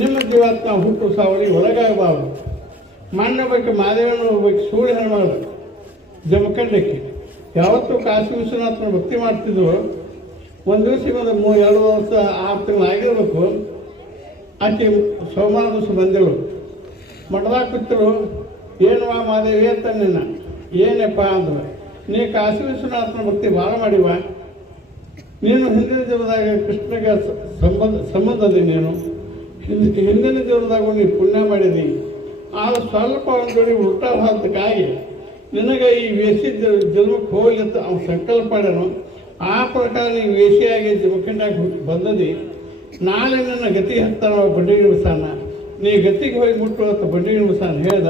ನಿಮ್ಮ ಜೀವಾತ್ಮ ಹುಟ್ಟು ಸಾವಳಿ ಒಳಗಾಗಬಾರ್ದು. ಮಣ್ಣ ಬಗ್ಗೆ ಮಾದೇವನ ಹೋಗ್ಬೇಕು, ಸೂರ್ಯ ಹೆಣ್ಮಾಡು ಜಮಖಂಡಕ್ಕೆ ಯಾವತ್ತೂ ಕಾಶಿ ವಿಶ್ವನಾಥನ ಭಕ್ತಿ ಮಾಡ್ತಿದ್ರು. ಒಂದು ದಿವಸಕ್ಕೆ ಒಂದು 2 ವರ್ಷ 6 ತಿಂಗಳು ಆಗಿರ್ಬೇಕು. ಆಕೆ ಸೋಮವಾರ ದಿವಸ ಬಂದಳು, ಮಠದಾಗ ಕೂತರು. ಏನು ಮಾದೇವಿ ಅಂತ ನಿನ್ನ ಏನಪ್ಪ ಅಂದ್ರೆ, ನೀ ಕಾಶಿ ವಿಶ್ವನಾಥನ ಭಕ್ತಿ ಭಾಳ ಮಾಡಿವ. ನೀನು ಹಿಂದಿನ ಜೀವನದಾಗ ಕೃಷ್ಣಗೆ ಸಂಬಂಧದಿ. ನೀನು ಹಿಂದಿನ ಜೀವನದಾಗ ನೀನು ಪುಣ್ಯ ಮಾಡಿದಿ. ಆದ್ರೆ ಸ್ವಲ್ಪ ಒಂದು ಜೋಡಿ ಉಲ್ಟಾ ಹಾಕಿ ನಿನಗೆ ಈ ವೇಷಿ ಜನ್ಮಕ್ಕೆ ಹೋಗಲಿ ಅಂತ ಅವ್ನು ಸಂಕಲ್ಪ ಮಾಡ್ಯಾನು. ಆ ಪ್ರಕಾರ ನೀವು ವೇಷಿಯಾಗಿ ಜಮಖಂಡಾಗಿ ಬಂದದಿ. ನಾಳೆ ನನ್ನ ಗತಿ ಹತ್ತಾನ ಬಂಡಿಗೆ ನಿಮಿಷಾನ, ನೀ ಗತಿಗೆ ಹೋಗಿ ಮುಟ್ಟುವಂಥ ಬಂಡಿಗೆ ನಿಮಿಷಾನ ಹೇಳ್ದ.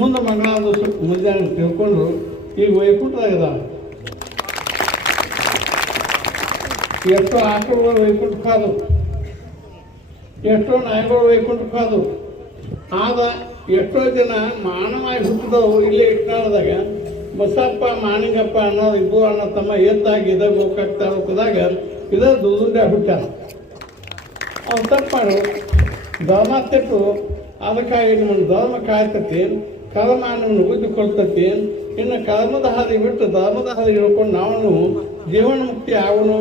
ಮುಂದೆ ಮಂಗಳವಾರ ದಿವಸ ಮಧ್ಯಾಹ್ನ ತಿಳ್ಕೊಂಡ್ರು. ಈಗ ವೈಕುಂಠದಾಗದ ಎಷ್ಟೋ ಆಕಳುಗಳು ವೈಕುಂಠಕ್ಕೆ ಹೋದು, ಎಷ್ಟೋ ನಾಯಿಗಳು ವೈಕುಂಠಕ್ಕೆ ಹೋದು. ಆದ ಎಷ್ಟೋ ಜನ ಮಾನವಾಗಿ ಹುಟ್ಟಿದವು ಇಲ್ಲೇ ಇಟ್ಟಾಳದಾಗ ಬಸಪ್ಪ ಮಾಣಿಗಪ್ಪ ಅನ್ನೋದು ಇದು ಅನ್ನೋ ತಮ್ಮ ಎದ್ದಾಗಿ ಇದಾಗ ಹೋಗ್ತಾ ಹೋದಾಗ ಇದ ದುದುಂಡೆ ಹುಟ್ಟಾರ. ಅವ್ನು ತಪ್ಪು ಮಾಡು ಧರ್ಮ ತೆಟ್ಟು. ಅದಕ್ಕಾಗಿ ನಿಮ್ಮನ್ನು ಧರ್ಮ ಕಾಯ್ತತಿ, ಕರ್ಮ ನಿಮ್ಮನ್ನು ಉಳಿದುಕೊಳ್ತತಿ. ಇನ್ನು ಕರ್ಮದ ಹಾದಿ ಬಿಟ್ಟು ಧರ್ಮದ ಹಾದಿ ಹೇಳ್ಕೊಂಡು ನಾವು ಜೀವನ ಮುಕ್ತಿ ಅವನು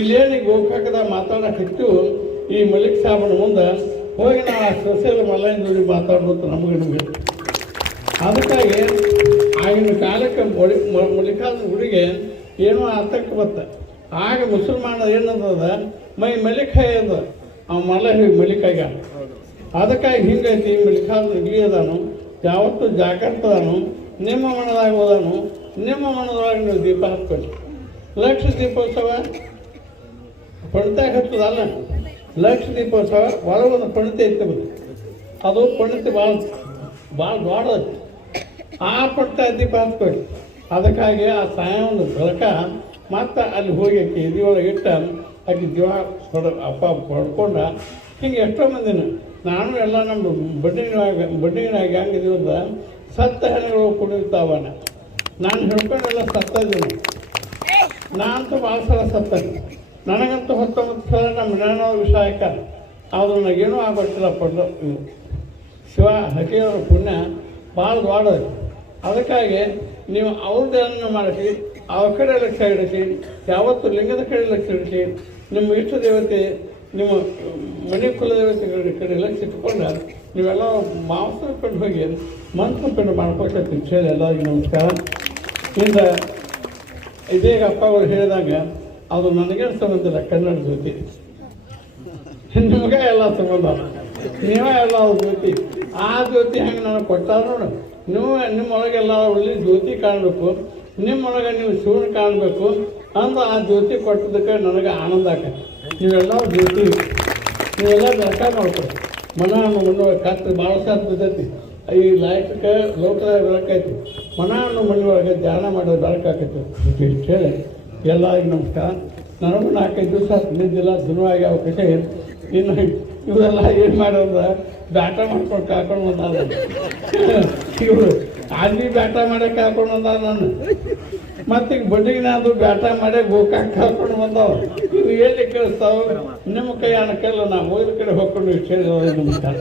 ಇಲ್ಲೇನು ಗೋಕಾಕದಾಗ ಮಾತಾಡೋಕತ್ತು. ಈ ಮಲಿಕ್ ಸಾಬನ ಮುಂದೆ ಹೋಗಿ ನಾವು ಆ ಸೊಸೆಲ್ಲ ಮಲ್ಲಯ್ಯನ ಜೋಡಿ ಮಾತಾಡ್ಬೋದು ನಮಗೆ. ಅದಕ್ಕಾಗಿ ಆಗಿನ ಕಾಲಕ್ಕೆ ಮಲಿಕಾದ ಹುಡುಗೆ ಏನೋ ಆತಂಕ ಬತ್ತ. ಆಗ ಮುಸಲ್ಮಾನ ಏನದ ಮೈ ಮಲಿಕಾಯಿ ಅದ, ಅವ ಮಲ್ಲಯ್ಯ ಮಲಿಕಾಗ. ಅದಕ್ಕಾಗಿ ಹಿಂಗೈತಿ ಮಲಿಕಾದ ಇಲ್ಲಿ ಅದಾನು, ಯಾವತ್ತೂ ಜಾಗರ್ತದಾನು. ನಿಮ್ಮ ಮನದಾಗ ಹೋದಾನು, ನಿಮ್ಮ ಮನದೊಳಗೆ ನೀವು ದೀಪ ಹಚ್ಕೊಳ್ಳಿ. ಲಕ್ಷ ದೀಪೋತ್ಸವ ಪಣಿತಾಗ ಹಚ್ಚೋದಲ್ಲ, ಲಕ್ಷ ದೀಪೋತ್ಸವ ಒಳಗೊಂದು ಪಣಿತೆ ಐತೆ ಬಂದು. ಅದು ಪಣಿತೆ ಭಾಳ ದೊಡ್ಡದು. ಆ ಪಟ್ಟ ದೀಪ ಹಚ್ಕೊಳ್ಳಿ. ಅದಕ್ಕಾಗಿ ಆ ಸಾಯವನ್ನು ಬೆಳಕ ಮತ್ತು ಅಲ್ಲಿ ಹೋಗಿ ಆಕೆ ಇದರೊಳಗೆ ಇಟ್ಟ ಆಕೆ ಜೀವ ಅಪ್ಪ ಪಡ್ಕೊಂಡ. ಹಿಂಗೆ ಎಷ್ಟೋ ಮಂದಿನ ನಾನು ಎಲ್ಲ ನಮ್ಮ ಬಡ್ಡಿನಾಗ ಹೆಂಗಿದೀವಿ ಅಂತ ಸತ್ತ ಹೆಣಗಳು ಕುಣಿತಾವನ ನಾನು ಹಿಡ್ಕೊಂಡೆಲ್ಲ ಸತ್ತದೀನಿ. ನಾನಂತೂ ಭಾಳ ಸಲ ಸತ್ತೇನೆ. ನನಗಂತೂ 19 ಸಲ ನಮ್ಮ ಮನೆಯವ್ರ ವಿಷಯಕ ಅದು ನನಗೇನೂ ಆಗ್ಬಿಟ್ಟಿಲ್ಲ. ಶಿವ ಹಕಿಯವ್ರ ಪುಣ್ಯ ಭಾಳ ದೊಡ್ಡದು. ಅದಕ್ಕಾಗಿ ನೀವು ಅವ್ರದ್ದೇನ ಮಾಡಿಸಿ ಅವ್ರ ಕಡೆ ಲಕ್ಷ್ಯ ಇಡಿಸಿ, ಯಾವತ್ತು ಲಿಂಗದ ಕಡೆ ಲಕ್ಷ್ಯ ಇಡಿಸಿ, ನಿಮ್ಮ ಇಷ್ಟ ದೇವತೆ ನಿಮ್ಮ ಮನೆ ಕುಲದೇವತೆಗಳ ಕಡೆ ಲಕ್ಷ್ಯ ಇಟ್ಕೊಂಡು ನೀವೆಲ್ಲ ಮಾಂಸ ಕೊಂಡು ಹೋಗಿ ಮನ್ಸು ಕೊಂಡು ಮಾಡ್ಕೊಳ್ತೀವಿ. ಹೇಳಿ ಎಲ್ಲರಿಗೂ ನಮಸ್ಕಾರ. ಇಂದ ಇದೀಗ ಅಪ್ಪ ಅವರು ಹೇಳಿದಾಗ ಅದು ನನಗೇನು ಸಂಬಂಧ ಇಲ್ಲ, ಕನ್ನಡ ಜ್ಯೋತಿ ನಿಮಗೆ ಎಲ್ಲ ಸಂಬಂಧ, ನೀವೇ ಎಲ್ಲ ಜ್ಯೋತಿ. ಆ ಜ್ಯೋತಿ ಹೆಂಗೆ ನನಗೆ ಕೊಟ್ಟಾರ ನೋಡು. ನೀವು ನಿಮ್ಮೊಳಗೆಲ್ಲ ಒಳ್ಳೆ ಜ್ಯೋತಿ ಕಾಣಬೇಕು, ನಿಮ್ಮೊಳಗೆ ನೀವು ಶಿವನ ಕಾಣಬೇಕು ಅಂದು ಆ ಜ್ಯೋತಿ ಕೊಟ್ಟದಕ್ಕೆ ನನಗೆ ಆನಂದ ಆಕೈತಿ. ನೀವೆಲ್ಲ ಜ್ಯೋತಿ ನೀವೆಲ್ಲ ಬೆಳಕ ಮಾಡ್ಕೊಡಿ. ಮನವನ್ನು ಕತ್ತು ಭಾಳ ಸಾತ್ ಬಿದ್ದೈತಿ. ಈ ಲೈಟ್ಗೆ ಲೋಕದಾಗ ಬೆಳಕೈತಿ. ಮನವನ್ನು ಮನೆಯೊಳಗೆ ಧ್ಯಾನ ಮಾಡೋದು ಬೆಳಕಾಕೈತಿ. ಇಷ್ಟು ಹೇಳಿ ಎಲ್ಲರಿಗೂ ನಮಸ್ಕಾರ. ನನಗೂ 4-5 ದಿವಸ ನಿಂದಿಲ್ಲ, ದಿನವಾಗಿ ಅವಕಾಶ ಇನ್ನು ಇವೆಲ್ಲ ಏನು ಮಾಡೋದು ಬ್ಯಾಟ ಮಾಡ್ಕೊಂಡು ಕಾಕೊಂಡು ಬಂದ. ಇವರು ಅಲ್ಲಿ ಬ್ಯಾಟ ಮಾಡಕ್ಕೆ ಹಾಕೊಂಡು ಬಂದ ನಾನು. ಮತ್ತೆ ಈಗ ಬಡ್ಡಿಗೆ ಅದು ಬ್ಯಾಟ ಮಾಡೇ ಗೋಕಾಕ್ ಹಾಕೊಂಡು ಬಂದವ. ಇವು ಎಲ್ಲಿ ಕೇಳಿಸ್ತಾವ? ನಿಮ್ಮ ಕೈ ಅನ್ನ ಕೈಲ್ಲ ನಾವು ಹೋಗಿದ ಕಡೆ ಹೋಗ್ಕೊಂಡು ಇಷ್ಟು ಹೇಳಿದ ನಮಸ್ಕಾರ.